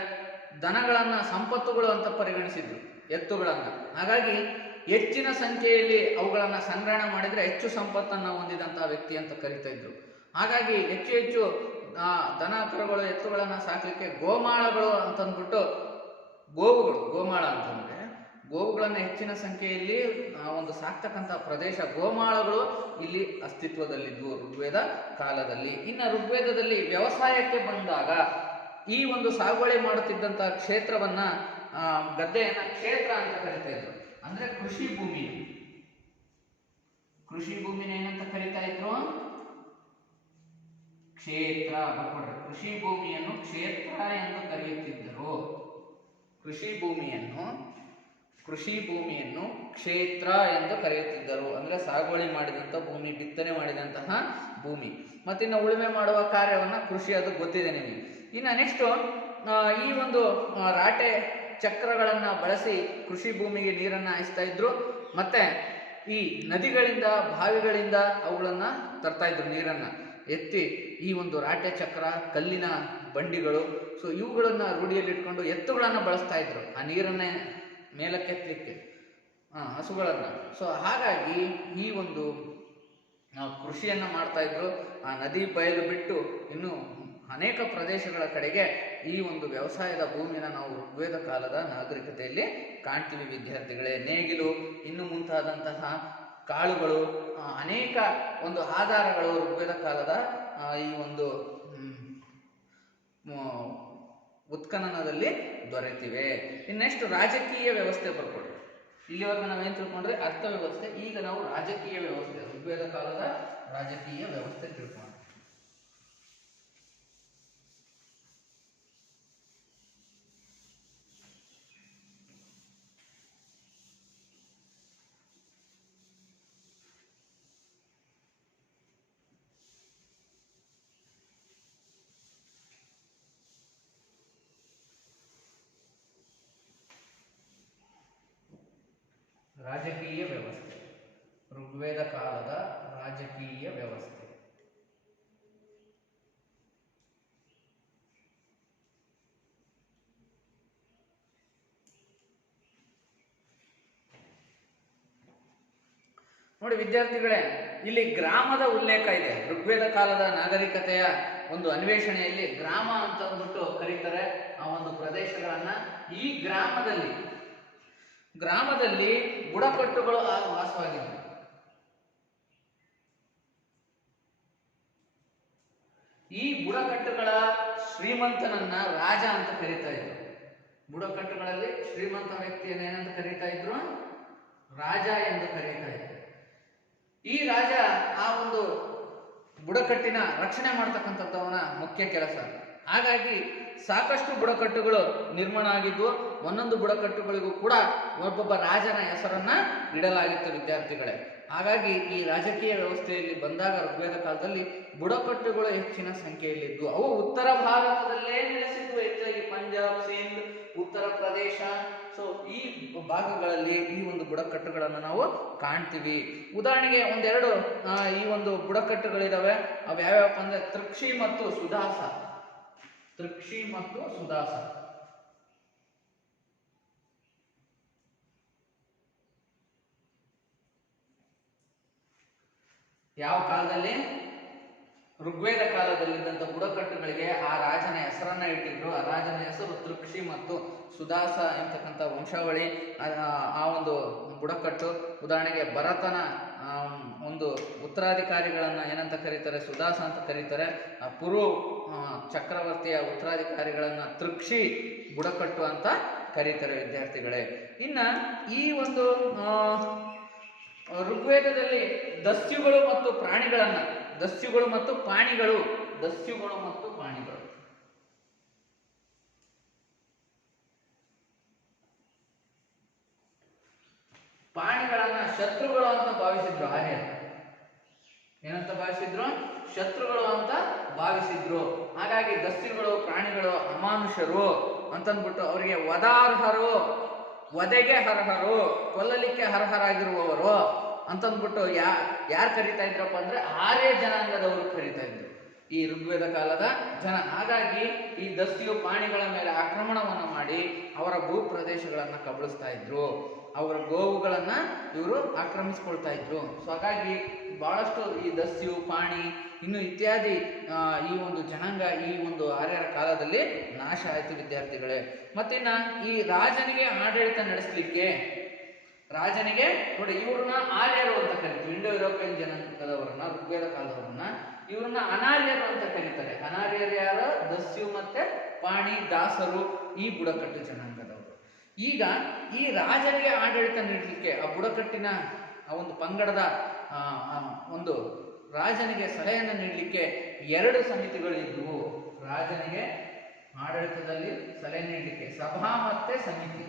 ದನಗಳನ್ನ ಸಂಪತ್ತುಗಳು ಅಂತ ಪರಿಗಣಿಸಿದ್ರು, ಎತ್ತುಗಳನ್ನ. ಹಾಗಾಗಿ ಹೆಚ್ಚಿನ ಸಂಖ್ಯೆಯಲ್ಲಿ ಅವುಗಳನ್ನ ಸಂಗ್ರಹಣೆ ಮಾಡಿದ್ರೆ ಹೆಚ್ಚು ಸಂಪತ್ತನ್ನು ಹೊಂದಿದಂತಹ ವ್ಯಕ್ತಿ ಅಂತ ಕರಿತಾ ಇದ್ರು. ಹಾಗಾಗಿ ಹೆಚ್ಚು ಹೆಚ್ಚು ದನ ಕರುಗಳು ಎತ್ತುಗಳನ್ನ ಸಾಕಲಿಕ್ಕೆ ಗೋಮಾಳಗಳು ಅಂತಂದ್ಬಿಟ್ಟು, ಗೋವುಗಳು, ಗೋಮಾಳ ಅಂತಂದ್ರೆ ಗೋವುಗಳನ್ನ ಹೆಚ್ಚಿನ ಸಂಖ್ಯೆಯಲ್ಲಿ ಒಂದು ಸಾಕ್ತಕ್ಕಂಥ ಪ್ರದೇಶ ಗೋಮಾಳಗಳು ಇಲ್ಲಿ ಅಸ್ತಿತ್ವದಲ್ಲಿದ್ವು ಋಗ್ವೇದ ಕಾಲದಲ್ಲಿ. ಇನ್ನು ಋಗ್ವೇದದಲ್ಲಿ ವ್ಯವಸಾಯಕ್ಕೆ ಬಂದಾಗ ಈ ಒಂದು ಸಾಗುವಳಿ ಮಾಡುತ್ತಿದ್ದಂತಹ ಕ್ಷೇತ್ರವನ್ನ ಗದ್ದೆಯನ್ನ ಕ್ಷೇತ್ರ ಅಂತ ಕರಿತಾ ಇದ್ರು. ಅಂದ್ರೆ ಕೃಷಿ ಭೂಮಿ, ಕೃಷಿ ಭೂಮಿನ ಏನಂತ ಕರಿತಾ ಇದ್ರು? ಕ್ಷೇತ್ರ. ಬರ್ಕೊಡ್ರಿ. ಕೃಷಿ ಭೂಮಿಯನ್ನು ಕ್ಷೇತ್ರ ಎಂದು ಕರೆಯುತ್ತಿದ್ದರು. ಕೃಷಿ ಭೂಮಿಯನ್ನು ಕ್ಷೇತ್ರ ಎಂದು ಕರೆಯುತ್ತಿದ್ದರು. ಅಂದ್ರೆ ಸಾಗುವಳಿ ಮಾಡಿದಂತಹ ಭೂಮಿ, ಬಿತ್ತನೆ ಮಾಡಿದಂತಹ ಭೂಮಿ. ಮತ್ತಿನ್ನು ಉಳುಮೆ ಮಾಡುವ ಕಾರ್ಯವನ್ನ ಕೃಷಿ, ಅದು ಗೊತ್ತಿದೆ ನಿಮಗೆ. ಇನ್ನು ನೆಕ್ಸ್ಟ್ ಈ ಒಂದು ರಾಟೆ ಚಕ್ರಗಳನ್ನ ಬಳಸಿ ಕೃಷಿ ಭೂಮಿಗೆ ನೀರನ್ನ ಹಾಯಿಸ್ತಾ ಇದ್ರು. ಮತ್ತೆ ಈ ನದಿಗಳಿಂದ, ಬಾವಿಗಳಿಂದ ಅವುಗಳನ್ನ ತರ್ತಾ ಇದ್ರು, ನೀರನ್ನ ಎತ್ತಿ. ಈ ಒಂದು ರಾಟೆ ಚಕ್ರ, ಕಲ್ಲಿನ ಬಂಡಿಗಳು, ಸೊ ಇವುಗಳನ್ನ ರೂಢಿಯಲ್ಲಿಟ್ಕೊಂಡು ಎತ್ತುಗಳನ್ನ ಬಳಸ್ತಾ ಇದ್ರು ಆ ನೀರನ್ನೇ ಮೇಲಕ್ಕೆತ್ತಲಿಕ್ಕೆ, ಹಸುಗಳನ್ನ. ಸೊ ಹಾಗಾಗಿ ಈ ಒಂದು ಕೃಷಿಯನ್ನ ಮಾಡ್ತಾ ಇದ್ರು. ಆ ನದಿ ಬಯಲು ಬಿಟ್ಟು ಇನ್ನು ಅನೇಕ ಪ್ರದೇಶಗಳ ಕಡೆಗೆ ಈ ಒಂದು ವ್ಯವಸಾಯದ ಭೂಮಿನ ನಾವು ಋಗ್ವೇದ ಕಾಲದ ನಾಗರಿಕತೆಯಲ್ಲಿ ಕಾಣ್ತೀವಿ ವಿದ್ಯಾರ್ಥಿಗಳೇ. ನೇಗಿಲು ಇನ್ನು ಮುಂತಾದಂತಹ ಕಾಳುಗಳು, ಅನೇಕ ಒಂದು ಆಧಾರಗಳು ಋಗ್ವೇದ ಕಾಲದ ಈ ಒಂದು ಉತ್ಖನನದಲ್ಲಿ ದೊರೆತಿವೆ. ಇನ್ನೆಷ್ಟು ರಾಜಕೀಯ ವ್ಯವಸ್ಥೆ ಬರ್ಕೊಳ್ಳಿ. ಇಲ್ಲಿವರೆಗೂ ನಾವೇನು ತಿಳ್ಕೊಂಡ್ರೆ ಅರ್ಥವ್ಯವಸ್ಥೆ. ಈಗ ನಾವು ರಾಜಕೀಯ ವ್ಯವಸ್ಥೆ, ಋಗ್ವೇದ ಕಾಲದ ರಾಜಕೀಯ ವ್ಯವಸ್ಥೆ ತಿಳ್ಕೊಂಡ್ರೆ. ರಾಜಕೀಯ ವ್ಯವಸ್ಥೆ, ಋಗ್ವೇದ ಕಾಲದ ರಾಜಕೀಯ ವ್ಯವಸ್ಥೆ. ನೋಡಿ ವಿದ್ಯಾರ್ಥಿಗಳೇ, ಇಲ್ಲಿ ಗ್ರಾಮದ ಉಲ್ಲೇಖ ಇದೆ. ಋಗ್ವೇದ ಕಾಲದ ನಾಗರಿಕತೆಯ ಒಂದು ಅನ್ವೇಷಣೆಯಲ್ಲಿ ಗ್ರಾಮ ಅಂತ ಅಂದ್ಬಿಟ್ಟು ಕರೀತಾರೆ ಆ ಒಂದು ಪ್ರದೇಶಗಳನ್ನ. ಈ ಗ್ರಾಮದಲ್ಲಿ ಬುಡಕಟ್ಟುಗಳು ವಾಸವಾಗಿದ್ವು. ಈ ಬುಡಕಟ್ಟುಗಳ ಶ್ರೀಮಂತನನ್ನ ರಾಜ ಅಂತ ಕರೀತಾ ಇದ್ರು. ಬುಡಕಟ್ಟುಗಳಲ್ಲಿ ಶ್ರೀಮಂತ ವ್ಯಕ್ತಿಯನ್ನು ಏನಂತ ಕರೀತಾ ಇದ್ರು? ರಾಜ ಎಂದು ಕರೀತಾ ಇದ್ರು. ಈ ರಾಜ ಆ ಒಂದು ಬುಡಕಟ್ಟಿನ ರಕ್ಷಣೆ ಮಾಡ್ತಕ್ಕಂಥದ್ದವನ ಮುಖ್ಯ ಕೆಲಸ. ಹಾಗಾಗಿ ಸಾಕಷ್ಟು ಬುಡಕಟ್ಟುಗಳು ನಿರ್ಮಾಣ ಆಗಿದ್ದು, ಒಂದೊಂದು ಬುಡಕಟ್ಟುಗಳಿಗೂ ಕೂಡ ಒಬ್ಬೊಬ್ಬ ರಾಜನ ಹೆಸರನ್ನ ಇಡಲಾಗಿತ್ತು ವಿದ್ಯಾರ್ಥಿಗಳೇ. ಹಾಗಾಗಿ ಈ ರಾಜಕೀಯ ವ್ಯವಸ್ಥೆಯಲ್ಲಿ ಬಂದಾಗ ಋಗ್ವೇದ ಕಾಲದಲ್ಲಿ ಬುಡಕಟ್ಟುಗಳು ಹೆಚ್ಚಿನ ಸಂಖ್ಯೆಯಲ್ಲಿದ್ದು, ಅವು ಉತ್ತರ ಭಾರತದಲ್ಲೇ ನೆಲೆಸಿದ್ವು. ಹೆಚ್ಚಾಗಿ ಪಂಜಾಬ್, ಸಿಂಧ್, ಉತ್ತರ ಪ್ರದೇಶ, ಸೊ ಈ ಭಾಗಗಳಲ್ಲಿ ಈ ಒಂದು ಬುಡಕಟ್ಟುಗಳನ್ನು ನಾವು ಕಾಣ್ತೀವಿ. ಉದಾಹರಣೆಗೆ ಒಂದೆರಡು ಈ ಒಂದು ಬುಡಕಟ್ಟುಗಳಿದಾವೆ. ಅವು ಯಾವ್ಯಾವಪ್ಪ ಅಂದ್ರೆ ತೃಕ್ಷಿ ಮತ್ತು ಸುದಾಸ. ತೃಕ್ಷಿ ಮತ್ತು ಸುದಾಸ. ಯಾವ ಕಾಲದಲ್ಲಿ? ಋಗ್ವೇದ ಕಾಲದಲ್ಲಿದ್ದಂಥ ಬುಡಕಟ್ಟುಗಳಿಗೆ ಆ ರಾಜನ ಹೆಸರನ್ನ ಇಟ್ಟಿದ್ರು. ಆ ರಾಜನ ಹೆಸರು ತೃಕ್ಷಿ ಮತ್ತು ಸುದಾಸ ಎಂತಕ್ಕಂಥ ವಂಶಾವಳಿ ಆ ಒಂದು ಬುಡಕಟ್ಟು. ಉದಾಹರಣೆಗೆ ಭರತನ ಒಂದು ಉತ್ತರಾಧಿಕಾರಿಗಳನ್ನ ಏನಂತ ಕರೀತಾರೆ? ಸುದಾಸ ಅಂತ ಕರೀತಾರೆ. ಪುರು ಚಕ್ರವರ್ತಿಯ ಉತ್ತರಾಧಿಕಾರಿಗಳನ್ನ ತೃಕ್ಷಿ ಬುಡಕಟ್ಟು ಅಂತ ಕರೀತಾರೆ ವಿದ್ಯಾರ್ಥಿಗಳೇ. ಇನ್ನ ಈ ಒಂದು ಋಗ್ವೇದದಲ್ಲಿ ದಸ್ಯುಗಳು ಮತ್ತು ಪ್ರಾಣಿಗಳನ್ನ, ದಸ್ಯುಗಳು ಮತ್ತು ಪ್ರಾಣಿಗಳು ಪ್ರಾಣಿಗಳನ್ನ ಶತ್ರುಗಳು ಅಂತ ಭಾವಿಸಿದ್ರು. ಆರ್ಯರು ಏನಂತ ಭಾವಿಸಿದ್ರು? ಶತ್ರುಗಳು ಅಂತ ಭಾವಿಸಿದ್ರು. ಹಾಗಾಗಿ ದಸ್ಯುಗಳು, ಪ್ರಾಣಿಗಳು ಅಮಾನುಷರು ಅಂತಂದ್ಬಿಟ್ಟು ಅವರಿಗೆ ವಧಾರ್ಹರು, ವಧೆಗೆ ಅರ್ಹರು, ಕೊಲ್ಲಲಿಕ್ಕೆ ಅರ್ಹರಾಗಿರುವವರು ಅಂತಂದ್ಬಿಟ್ಟು ಯಾರು ಕರೀತಾ ಇದ್ರಪ್ಪ ಅಂದ್ರೆ ಆರ್ಯ ಜನಾಂಗದವರು ಕರೀತಾ ಇದ್ರು ಈ ಋಗ್ವೇದ ಕಾಲದ ಜನ. ಹಾಗಾಗಿ ಈ ದಸ್ಯು ಪ್ರಾಣಿಗಳ ಮೇಲೆ ಆಕ್ರಮಣವನ್ನು ಮಾಡಿ ಅವರ ಭೂ ಪ್ರದೇಶಗಳನ್ನ ಕಬಳಿಸ್ತಾ ಇದ್ರು. ಅವರ ಗೋವುಗಳನ್ನ ಇವರು ಆಕ್ರಮಿಸ್ಕೊಳ್ತಾ ಇದ್ರು. ಸೊ ಹಾಗಾಗಿ ಬಹಳಷ್ಟು ಈ ದಸ್ಯು, ಪಾಣಿ ಇನ್ನು ಇತ್ಯಾದಿ ಈ ಒಂದು ಜನಾಂಗ ಈ ಒಂದು ಆರ್ಯರ ಕಾಲದಲ್ಲಿ ನಾಶ ಆಯಿತು ವಿದ್ಯಾರ್ಥಿಗಳೇ. ಮತ್ತಿನ್ನ ಈ ರಾಜನಿಗೆ ಆಡಳಿತ ನಡೆಸಲಿಕ್ಕೆ, ರಾಜನಿಗೆ ನೋಡಿ ಇವ್ರನ್ನ ಆರ್ಯರು ಅಂತ ಕರೀತಾರೆ. ಇಂಡೋ ಯುರೋಪಿಯನ್ ಜನಾಂಗದವರನ್ನ, ಋಗ್ವೇದ ಕಾಲದವರನ್ನ ಇವ್ರನ್ನ ಅನಾರ್ಯರು ಅಂತ ಕರೀತಾರೆ. ಅನಾರ್ಯರು ಯಾರು? ದಸ್ಯು ಮತ್ತೆ ಪಾಣಿ, ದಾಸರು, ಈ ಬುಡಕಟ್ಟು ಜನಾಂಗದವರು. ಈಗ ಈ ರಾಜನಿಗೆ ಆಡಳಿತ ನೀಡಲಿಕ್ಕೆ ಆ ಬುಡಕಟ್ಟಿನ ಆ ಒಂದು ಪಂಗಡದ ಒಂದು ರಾಜನಿಗೆ ಸಲಹೆಯನ್ನು ನೀಡಲಿಕ್ಕೆ ಎರಡು ಸಮಿತಿಗಳಿದ್ವು. ರಾಜನಿಗೆ ಆಡಳಿತದಲ್ಲಿ ಸಲಹೆ ನೀಡಲಿಕ್ಕೆ ಸಭಾ ಮತ್ತೆ ಸಮಿತಿ,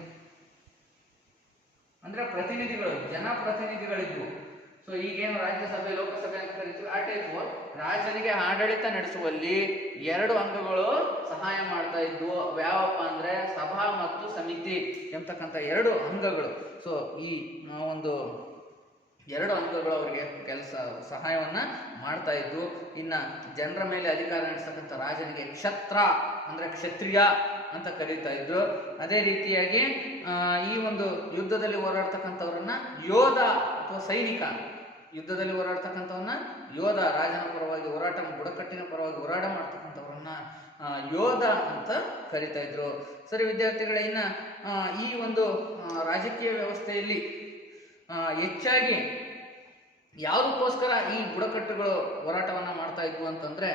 ಅಂದ್ರೆ ಪ್ರತಿನಿಧಿಗಳು, ಜನಪ್ರತಿನಿಧಿಗಳಿದ್ವು. ಸೊ ಈಗೇನು ರಾಜ್ಯಸಭೆ, ಲೋಕಸಭೆ ಅಂತ ಕರೀತೀವಿ, ಆ ಟೈಪು ರಾಜನಿಗೆ ಆಡಳಿತ ನಡೆಸುವಲ್ಲಿ ಎರಡು ಅಂಗಗಳು ಸಹಾಯ ಮಾಡ್ತಾ ಇದ್ವು. ಯಾವಪ್ಪ ಅಂದ್ರೆ ಸಭಾ ಮತ್ತು ಸಮಿತಿ ಎಂಬತಕ್ಕಂಥ ಎರಡು ಅಂಗಗಳು. ಸೊ ಈ ಒಂದು ಎರಡು ಅಂಗಗಳು ಅವರಿಗೆ ಸಹಾಯವನ್ನ ಮಾಡ್ತಾ ಇದ್ವು. ಇನ್ನ ಜನರ ಮೇಲೆ ಅಧಿಕಾರ ನಡೆಸತಕ್ಕಂಥ ರಾಜನಿಗೆ ಕ್ಷತ್ರ ಅಂದ್ರೆ ಕ್ಷತ್ರಿಯ ಅಂತ ಕರೀತಾ ಇದ್ರು. ಅದೇ ರೀತಿಯಾಗಿ ಈ ಒಂದು ಯುದ್ಧದಲ್ಲಿ ಹೋರಾಡ್ತಕ್ಕಂಥವ್ರನ್ನ ಯೋಧ ಅಥವಾ ಸೈನಿಕ, ಯುದ್ಧದಲ್ಲಿ ಹೋರಾಡ್ತಕ್ಕಂಥವನ್ನ ಯೋಧ, ರಾಜನ ಪರವಾಗಿ ಹೋರಾಟ, ಬುಡಕಟ್ಟಿನ ಪರವಾಗಿ ಹೋರಾಟ ಮಾಡ್ತಕ್ಕಂಥವ್ರನ್ನ ಯೋಧ ಅಂತ ಕರೀತಾ ಇದ್ರು. ಸರಿ ವಿದ್ಯಾರ್ಥಿಗಳೇ, ಇನ್ನ ಈ ಒಂದು ರಾಜಕೀಯ ವ್ಯವಸ್ಥೆಯಲ್ಲಿ ಹೆಚ್ಚಾಗಿ ಯಾವುದಕ್ಕೋಸ್ಕರ ಈ ಬುಡಕಟ್ಟುಗಳು ಹೋರಾಟವನ್ನ ಮಾಡ್ತಾ ಇದ್ವು ಅಂತಂದ್ರೆ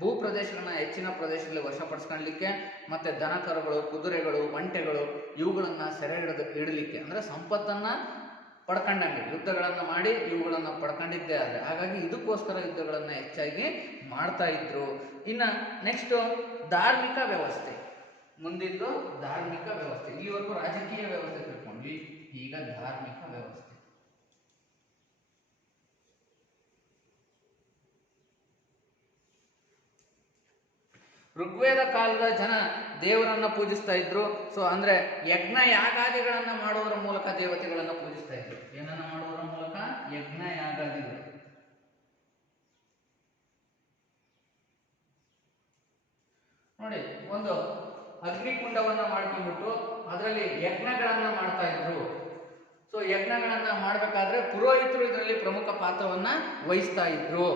ಭೂ ಪ್ರದೇಶಗಳನ್ನ ಹೆಚ್ಚಿನ ಪ್ರದೇಶದಲ್ಲಿ ವಶಪಡಿಸ್ಕೊಳ್ಳಲಿಕ್ಕೆ, ಮತ್ತೆ ದನ ಕರುಗಳು, ಕುದುರೆಗಳು, ಒಂಟೆಗಳು ಇವುಗಳನ್ನ ಸೆರೆ ಇಡಲಿಕ್ಕೆ, ಅಂದ್ರೆ ಸಂಪತ್ತನ್ನ ಪಡ್ಕೊಂಡಂಗೆ ಯುದ್ಧಗಳನ್ನ ಮಾಡಿ ಇವುಗಳನ್ನ ಪಡ್ಕೊಂಡಿದ್ದೇ ಆದ್ರೆ. ಹಾಗಾಗಿ ಇದಕ್ಕೋಸ್ಕರ ಯುದ್ಧಗಳನ್ನ ಹೆಚ್ಚಾಗಿ ಮಾಡ್ತಾ ಇದ್ರು. ಇನ್ನ ನೆಕ್ಸ್ಟ್ ಧಾರ್ಮಿಕ ವ್ಯವಸ್ಥೆ. ಮುಂದಿದ್ದು ಧಾರ್ಮಿಕ ವ್ಯವಸ್ಥೆ. ಇಲ್ಲಿವರೆಗೂ ರಾಜಕೀಯ ವ್ಯವಸ್ಥೆ ತಿಳ್ಕೊಂಡ್ವಿ, ಈಗ ಧಾರ್ಮಿಕ ವ್ಯವಸ್ಥೆ. ಋಗ್ವೇದ ಕಾಲದ ಜನ ದೇವರನ್ನ ಪೂಜಿಸ್ತಾ ಇದ್ರು. ಸೊ ಅಂದ್ರೆ ಯಜ್ಞ ಯಾಗಾದಿಗಳನ್ನ ಮಾಡೋದ್ರ ಮೂಲಕ ದೇವತೆಗಳನ್ನ ಪೂಜಿಸ್ತಾ ಇದ್ರು. ಏನನ್ನ ಮಾಡೋದ್ರ ಮೂಲಕ? ಯಜ್ಞ ಯಾಗಾದಿಗಳು. ನೋಡಿ, ಒಂದು ಅಗ್ನಿಕುಂಡವನ್ನ ಮಾಡ್ಕೊಂಡ್ಬಿಟ್ಟು ಅದರಲ್ಲಿ ಯಜ್ಞಗಳನ್ನ ಮಾಡ್ತಾ ಇದ್ರು. ಸೊ ಯಜ್ಞಗಳನ್ನ ಮಾಡ್ಬೇಕಾದ್ರೆ ಪುರೋಹಿತರು ಇದರಲ್ಲಿ ಪ್ರಮುಖ ಪಾತ್ರವನ್ನ ವಹಿಸ್ತಾ ಇದ್ರು.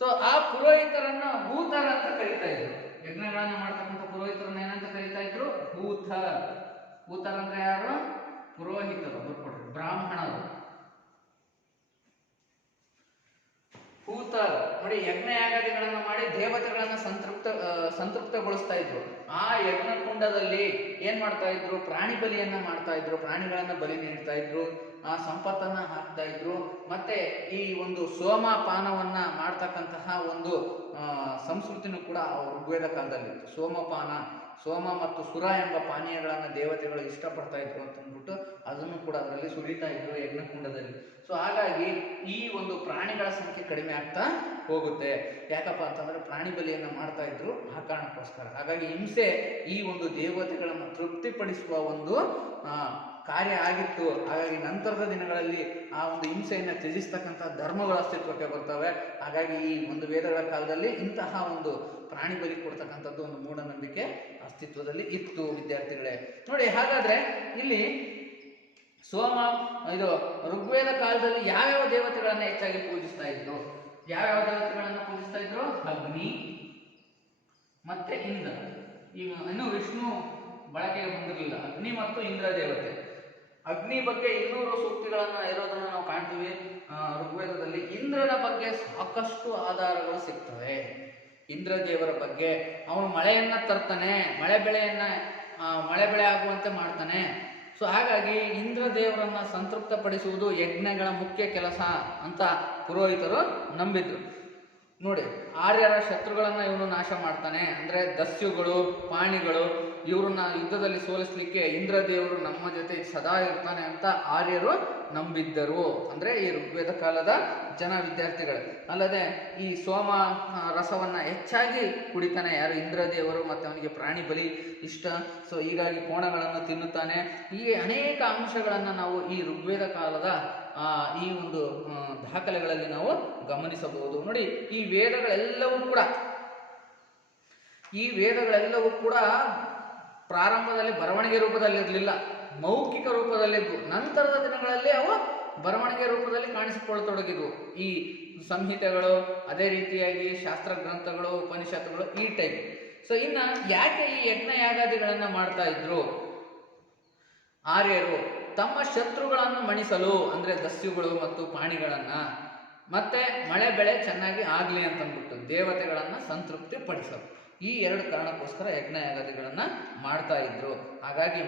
ಸೊ ಆ ಪುರೋಹಿತರನ್ನ ಹೂತರ ಅಂತ ಕರೀತಾ ಇದ್ರು. ಯಜ್ಞಗಳನ್ನ ಮಾಡ್ತಕ್ಕಂಥ ಪುರೋಹಿತರನ್ನ ಏನಂತ ಕರೀತಾ ಇದ್ರು? ಹೂತರ್. ಹೂತರ್ ಅಂದ್ರೆ ಯಾರು? ಪುರೋಹಿತರು, ಬರ್ಕೊಡ್ರಿ, ಬ್ರಾಹ್ಮಣರು. ಹೂತರ್ ನೋಡಿ, ಯಜ್ಞ ಯಾಗಾದಿಗಳನ್ನ ಮಾಡಿ ದೇವತೆಗಳನ್ನ ಸಂತೃಪ್ತಗೊಳಿಸ್ತಾ ಇದ್ರು. ಆ ಯಜ್ಞ ಕುಂಡದಲ್ಲಿ ಏನ್ ಮಾಡ್ತಾ ಇದ್ರು? ಪ್ರಾಣಿ ಬಲಿಯನ್ನ ಮಾಡ್ತಾ ಇದ್ರು, ಪ್ರಾಣಿಗಳನ್ನ ಬಲಿ ನೀಡ್ತಾ ಇದ್ರು, ಆ ಸಂಪತ್ತನ್ನ ಹಾಕ್ತಾ ಇದ್ರು. ಮತ್ತೆ ಈ ಒಂದು ಸೋಮಪಾನವನ್ನ ಮಾಡ್ತಕ್ಕಂತಹ ಒಂದು ಸಂಸ್ಕೃತಿನೂ ಕೂಡ ಋಗ್ವೇದ ಕಾಲದಲ್ಲಿ ಸೋಮಪಾನ, ಸೋಮ ಮತ್ತು ಸುರ ಎಂಬ ಪಾನೀಯಗಳನ್ನ ದೇವತೆಗಳು ಇಷ್ಟಪಡ್ತಾ ಇದ್ರು ಅಂತ ಅಂದ್ಬಿಟ್ಟು ಅದನ್ನು ಕೂಡ ಅದರಲ್ಲಿ ಸುರಿತಾ ಇದ್ರು ಯಜ್ಞಕುಂಡದಲ್ಲಿ. ಸೊ ಹಾಗಾಗಿ ಈ ಒಂದು ಪ್ರಾಣಿಗಳ ಸಂಖ್ಯೆ ಕಡಿಮೆ ಆಗ್ತಾ ಹೋಗುತ್ತೆ. ಯಾಕಪ್ಪ ಅಂತಂದ್ರೆ ಪ್ರಾಣಿ ಬಲಿಯನ್ನ ಮಾಡ್ತಾ ಇದ್ರು ಆ ಕಾರಣಕ್ಕೋಸ್ಕರ. ಹಾಗಾಗಿ ಹಿಂಸೆ ಈ ಒಂದು ದೇವತೆಗಳನ್ನು ತೃಪ್ತಿಪಡಿಸುವ ಒಂದು ಕಾರ್ಯ ಆಗಿತ್ತು. ಹಾಗಾಗಿ ನಂತರದ ದಿನಗಳಲ್ಲಿ ಆ ಒಂದು ಹಿಂಸೆಯನ್ನು ತ್ಯಜಿಸ್ತಕ್ಕಂತಹ ಧರ್ಮಗಳು ಅಸ್ತಿತ್ವಕ್ಕೆ ಬರ್ತವೆ. ಹಾಗಾಗಿ ಈ ಒಂದು ವೇದಗಳ ಕಾಲದಲ್ಲಿ ಇಂತಹ ಒಂದು ಪ್ರಾಣಿ ಬಲಿ ಕೊಡ್ತಕ್ಕಂಥದ್ದು ಒಂದು ಮೂಢನಂಬಿಕೆ ಅಸ್ತಿತ್ವದಲ್ಲಿ ಇತ್ತು ವಿದ್ಯಾರ್ಥಿಗಳೇ. ನೋಡಿ, ಹಾಗಾದ್ರೆ ಇಲ್ಲಿ ಇದು ಋಗ್ವೇದ ಕಾಲದಲ್ಲಿ ಯಾವ್ಯಾವ ದೇವತೆಗಳನ್ನ ಹೆಚ್ಚಾಗಿ ಪೂಜಿಸ್ತಾ ಇದ್ರು? ಯಾವ್ಯಾವ ದೇವತೆಗಳನ್ನ ಪೂಜಿಸ್ತಾ ಇದ್ರು? ಅಗ್ನಿ ಮತ್ತೆ ಇಂದ್ರ. ಇನ್ನು ವಿಷ್ಣು ಬಳಕೆಗೆ ಬಂದಿರಲಿಲ್ಲ. ಅಗ್ನಿ ಮತ್ತು ಇಂದ್ರ ದೇವತೆ. ಅಗ್ನಿ ಬಗ್ಗೆ 200 ಸೂಕ್ತಿಗಳನ್ನ ಇರೋದನ್ನ ನಾವು ಕಾಣ್ತೀವಿ ಋಗ್ವೇದದಲ್ಲಿ. ಇಂದ್ರನ ಬಗ್ಗೆ ಸಾಕಷ್ಟು ಆಧಾರಗಳು ಸಿಗ್ತವೆ. ಇಂದ್ರ ದೇವರ ಬಗ್ಗೆ ಅವನು ಮಳೆಯನ್ನ ತರ್ತಾನೆ, ಮಳೆ ಬೆಳೆ ಆಗುವಂತೆ ಮಾಡ್ತಾನೆ. ಸೊ ಹಾಗಾಗಿ ಇಂದ್ರ ದೇವರನ್ನ ಸಂತೃಪ್ತಪಡಿಸುವುದು ಯಜ್ಞಗಳ ಮುಖ್ಯ ಕೆಲಸ ಅಂತ ಪುರೋಹಿತರು ನಂಬಿದ್ರು. ನೋಡಿ, ಆರ್ಯರ ಶತ್ರುಗಳನ್ನ ಇವನು ನಾಶ ಮಾಡ್ತಾನೆ. ಅಂದ್ರೆ ದಸ್ಯುಗಳು, ಪಾಣಿಗಳು, ಇವ್ರನ್ನ ಯುದ್ಧದಲ್ಲಿ ಸೋಲಿಸ್ಲಿಕ್ಕೆ ಇಂದ್ರ ದೇವರು ನಮ್ಮ ಜೊತೆ ಸದಾ ಇರ್ತಾನೆ ಅಂತ ಆರ್ಯರು ನಂಬಿದ್ದರು. ಅಂದ್ರೆ ಈ ಋಗ್ವೇದ ಕಾಲದ ಜನ ವಿದ್ಯಾರ್ಥಿಗಳು. ಅಲ್ಲದೆ ಈ ಸೋಮ ರಸವನ್ನ ಹೆಚ್ಚಾಗಿ ಕುಡಿತಾನೆ ಯಾರು? ಇಂದ್ರ ದೇವರು. ಮತ್ತೆ ಅವನಿಗೆ ಪ್ರಾಣಿ ಬಲಿ ಇಷ್ಟ. ಸೊ ಹೀಗಾಗಿ ಕೋಣಗಳನ್ನು ತಿನ್ನುತ್ತಾನೆ. ಹೀಗೆ ಅನೇಕ ಅಂಶಗಳನ್ನ ನಾವು ಈ ಋಗ್ವೇದ ಕಾಲದ ಈ ಒಂದು ದಾಖಲೆಗಳಲ್ಲಿ ನಾವು ಗಮನಿಸಬಹುದು. ನೋಡಿ, ಈ ವೇದಗಳೆಲ್ಲವೂ ಕೂಡ ಪ್ರಾರಂಭದಲ್ಲಿ ಬರವಣಿಗೆ ರೂಪದಲ್ಲಿರಲಿಲ್ಲ, ಮೌಖಿಕ ರೂಪದಲ್ಲಿದ್ದು ನಂತರದ ದಿನಗಳಲ್ಲಿ ಅವು ಬರವಣಿಗೆ ರೂಪದಲ್ಲಿ ಕಾಣಿಸಿಕೊಳ್ಳತೊಡಗಿದ್ವು. ಈ ಸಂಹಿತೆಗಳು, ಅದೇ ರೀತಿಯಾಗಿ ಶಾಸ್ತ್ರ ಗ್ರಂಥಗಳು, ಉಪನಿಷತ್ತುಗಳು, ಈ ಟೈಪ್. ಸೊ ಇನ್ನ ಯಾಕೆ ಈ ಯಜ್ಞ ಯಾಗಾದಿಗಳನ್ನ ಮಾಡ್ತಾ ಇದ್ರು? ಆರ್ಯರು ತಮ್ಮ ಶತ್ರುಗಳನ್ನು ಮಣಿಸಲು, ಅಂದ್ರೆ ದಸ್ಯುಗಳು ಮತ್ತು ಪ್ರಾಣಿಗಳನ್ನ, ಮತ್ತೆ ಮಳೆ ಬೆಳೆ ಚೆನ್ನಾಗಿ ಆಗ್ಲಿ ಅಂತಂದ್ಬಿಟ್ಟು ದೇವತೆಗಳನ್ನ ಸಂತೃಪ್ತಿ ಪಡಿಸಲು, ಈ 2 ಕಾರಣಕ್ಕೋಸ್ಕರ ಯಜ್ಞ ಯಾಗಾದಿಗಳನ್ನ ಮಾಡ್ತಾ ಇದ್ರು. ಹಾಗಾಗಿ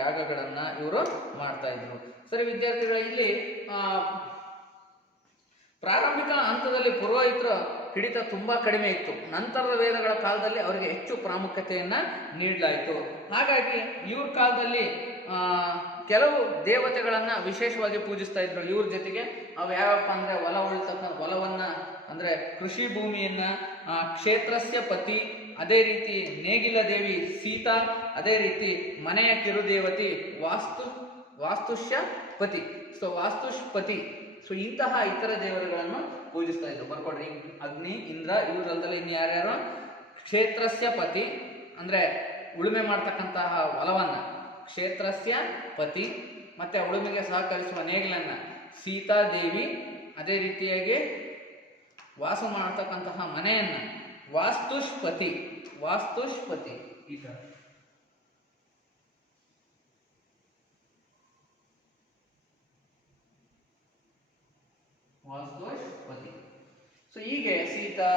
ಯಾಗಗಳನ್ನ ಇವರು ಮಾಡ್ತಾ ಇದ್ರು. ಸರಿ ವಿದ್ಯಾರ್ಥಿಗಳ, ಇಲ್ಲಿ ಪ್ರಾರಂಭಿಕ ಹಂತದಲ್ಲಿ ಪುರೋಹಿತರ ಹಿಡಿತ ತುಂಬಾ ಕಡಿಮೆ ಇತ್ತು. ನಂತರದ ವೇದಗಳ ಕಾಲದಲ್ಲಿ ಅವರಿಗೆ ಹೆಚ್ಚು ಪ್ರಾಮುಖ್ಯತೆಯನ್ನ ನೀಡಲಾಯಿತು. ಹಾಗಾಗಿ ಇವ್ರ ಕಾಲದಲ್ಲಿ ಕೆಲವು ದೇವತೆಗಳನ್ನ ವಿಶೇಷವಾಗಿ ಪೂಜಿಸ್ತಾ ಇದ್ರು. ಇವ್ರ ಜೊತೆಗೆ ಅವು ಯಾವಪ್ಪ ಅಂದ್ರೆ ಹೊಲವನ್ನ ಅಂದ್ರೆ ಕೃಷಿ ಭೂಮಿಯನ್ನ, ಕ್ಷೇತ್ರಸ್ಯ ಪತಿ, ಅದೇ ರೀತಿ ನೇಗಿಲ ದೇವಿ ಸೀತಾ, ಅದೇ ರೀತಿ ಮನೆಯ ಕಿರುದೇವತಿ ವಾಸ್ತುಷ್ಯ ಪತಿ. ಸೊ ವಾಸ್ತುಷ್ಪತಿ. ಸೊ ಇಂತಹ ಇತರ ದೇವರುಗಳನ್ನು ಪೂಜಿಸ್ತಾ ಇದ್ರು. ಬರ್ಕೊಡ್ರಿ, ಅಗ್ನಿ, ಇಂದ್ರ, ಇವರಲ್ಲದೆ ಇನ್ನು ಯಾರ್ಯಾರು? ಕ್ಷೇತ್ರಸ್ಯ ಪತಿ ಅಂದ್ರೆ ಉಳುಮೆ ಮಾಡ್ತಕ್ಕಂತಹ ಹೊಲವನ್ನ ಕ್ಷೇತ್ರಸ್ಯ ಪತಿ, ಮತ್ತೆ ಉಳುಮೆಗೆ ಸಹಕರಿಸುವ ನೇಗಿಲನ್ನ ಸೀತಾದೇವಿ, ಅದೇ ರೀತಿಯಾಗಿ ವಾಸ ಮಾಡತಕ್ಕಂತಹ ಮನೆಯನ್ನ ವಾಸ್ತುಷ್ಪತಿ ಈ ತರ. ವಾಸ್ತುಷ್ಪತಿ. ಸೊ ಹೀಗೆ ಸೀತಾ,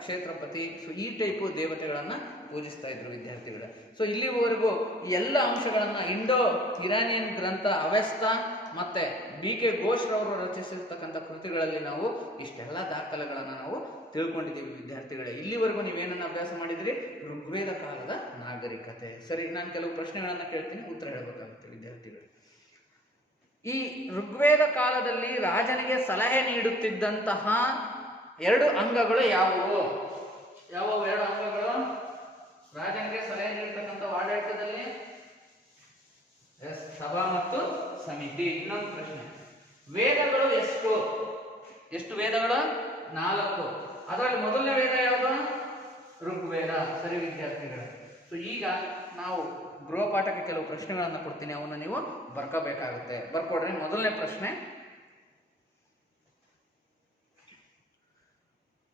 ಕ್ಷೇತ್ರಪತಿ, ಸೊ ಈ ಟೈಪು ದೇವತೆಗಳನ್ನ ಪೂಜಿಸ್ತಾ ಇದ್ರು ವಿದ್ಯಾರ್ಥಿಗಳ. ಸೊ ಇಲ್ಲಿವರೆಗೂ ಎಲ್ಲ ಅಂಶಗಳನ್ನ ಇಂಡೋ ಇರಾನಿಯನ್ ಗ್ರಂಥ ಅವೆಸ್ತಾ ಮತ್ತೆ BK ಘೋಷ್ರವರು ರಚಿಸಿರ್ತಕ್ಕಂಥ ಕೃತಿಗಳಲ್ಲಿ ನಾವು ಇಷ್ಟೆಲ್ಲ ದಾಖಲೆಗಳನ್ನ ನಾವು ತಿಳ್ಕೊಂಡಿದ್ದೀವಿ ವಿದ್ಯಾರ್ಥಿಗಳೇ. ಇಲ್ಲಿವರೆಗೂ ನೀವೇನನ್ನ ಅಭ್ಯಾಸ ಮಾಡಿದ್ರಿ? ಋಗ್ವೇದ ಕಾಲದ ನಾಗರಿಕತೆ. ಸರಿ, ನಾನು ಕೆಲವು ಪ್ರಶ್ನೆಗಳನ್ನ ಕೇಳ್ತೀನಿ, ಉತ್ತರ ಹೇಳಬೇಕಾಗುತ್ತೆ ವಿದ್ಯಾರ್ಥಿಗಳು. ಈ ಋಗ್ವೇದ ಕಾಲದಲ್ಲಿ ರಾಜನಿಗೆ ಸಲಹೆ ನೀಡುತ್ತಿದ್ದಂತಹ 2 ಅಂಗಗಳು ಯಾವುವು? ಯಾವ ಎರಡು ಅಂಗಗಳು? ರಾಜನಿಗೆ ಸಲಹೆ ನೀಡತಕ್ಕಂಥ ಆಡಳಿತದಲ್ಲಿ ಸಭಾ ಮತ್ತು ಸಮಿತಿ. ಇನ್ನೊಂದು ಪ್ರಶ್ನೆ, ವೇದಗಳು ಎಷ್ಟು? ಎಷ್ಟು ವೇದಗಳು? 4. ಅದರಲ್ಲಿ ಮೊದಲನೇ ವೇದ ಯಾವುದು? ಋಗ್ವೇದ. ಸರಿ ವಿದ್ಯಾರ್ಥಿಗಳು. ಸೊ ಈಗ ನಾವು ಗೃಹಪಾಠಕ್ಕೆ ಕೆಲವು ಪ್ರಶ್ನೆಗಳನ್ನು ಕೊಡ್ತೀನಿ, ಅವನ್ನು ನೀವು ಬರ್ಕೋಬೇಕಾಗುತ್ತೆ. ಬರ್ಕೊಡ್ರಿ. ಮೊದಲನೇ ಪ್ರಶ್ನೆ,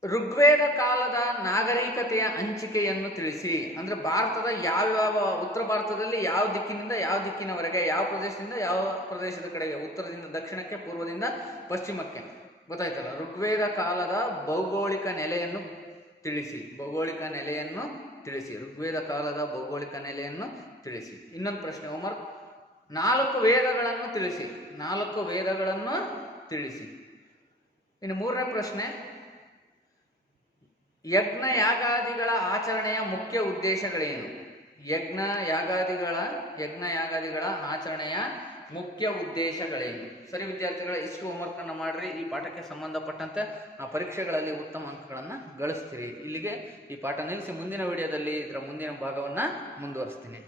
ಋಗ್ವೇದ ಕಾಲದ ನಾಗರಿಕತೆಯ ಹಂಚಿಕೆಯನ್ನು ತಿಳಿಸಿ. ಅಂದ್ರೆ ಭಾರತದ ಯಾವ್ಯಾವ, ಉತ್ತರ ಭಾರತದಲ್ಲಿ ಯಾವ ದಿಕ್ಕಿನಿಂದ ಯಾವ ದಿಕ್ಕಿನವರೆಗೆ, ಯಾವ ಪ್ರದೇಶದಿಂದ ಯಾವ ಪ್ರದೇಶದ ಕಡೆಗೆ, ಉತ್ತರದಿಂದ ದಕ್ಷಿಣಕ್ಕೆ, ಪೂರ್ವದಿಂದ ಪಶ್ಚಿಮಕ್ಕೆ. ಗೊತ್ತಾಯ್ತಲ್ಲ? ಋಗ್ವೇದ ಕಾಲದ ಭೌಗೋಳಿಕ ನೆಲೆಯನ್ನು ತಿಳಿಸಿ. ಭೌಗೋಳಿಕ ನೆಲೆಯನ್ನು ತಿಳಿಸಿ. ಋಗ್ವೇದ ಕಾಲದ ಭೌಗೋಳಿಕ ನೆಲೆಯನ್ನು ತಿಳಿಸಿ. ಇನ್ನೊಂದು ಪ್ರಶ್ನೆ ಹೋಮ್ವರ್ಕ್, 4 ವೇದಗಳನ್ನು ತಿಳಿಸಿ. 4 ವೇದಗಳನ್ನು ತಿಳಿಸಿ. ಇನ್ನು ಮೂರನೇ ಪ್ರಶ್ನೆ, ಯಜ್ಞ ಯಾಗಾದಿಗಳ ಆಚರಣೆಯ ಮುಖ್ಯ ಉದ್ದೇಶಗಳೇನು? ಯಜ್ಞ ಯಾಗಾದಿಗಳ ಆಚರಣೆಯ ಮುಖ್ಯ ಉದ್ದೇಶಗಳೇನು? ಸರಿ ವಿದ್ಯಾರ್ಥಿಗಳ, ಇಷ್ಟು ಹೋಮ್ವರ್ಕ್ ಅನ್ನು ಮಾಡ್ರಿ. ಈ ಪಾಠಕ್ಕೆ ಸಂಬಂಧಪಟ್ಟಂತೆ ಪರೀಕ್ಷೆಗಳಲ್ಲಿ ಉತ್ತಮ ಅಂಕಗಳನ್ನು ಗಳಿಸ್ತೀರಿ. ಇಲ್ಲಿಗೆ ಈ ಪಾಠ ನಿಲ್ಲಿಸಿ ಮುಂದಿನ ವಿಡಿಯೋದಲ್ಲಿ ಇದರ ಮುಂದಿನ ಭಾಗವನ್ನು ಮುಂದುವರಿಸ್ತೀನಿ.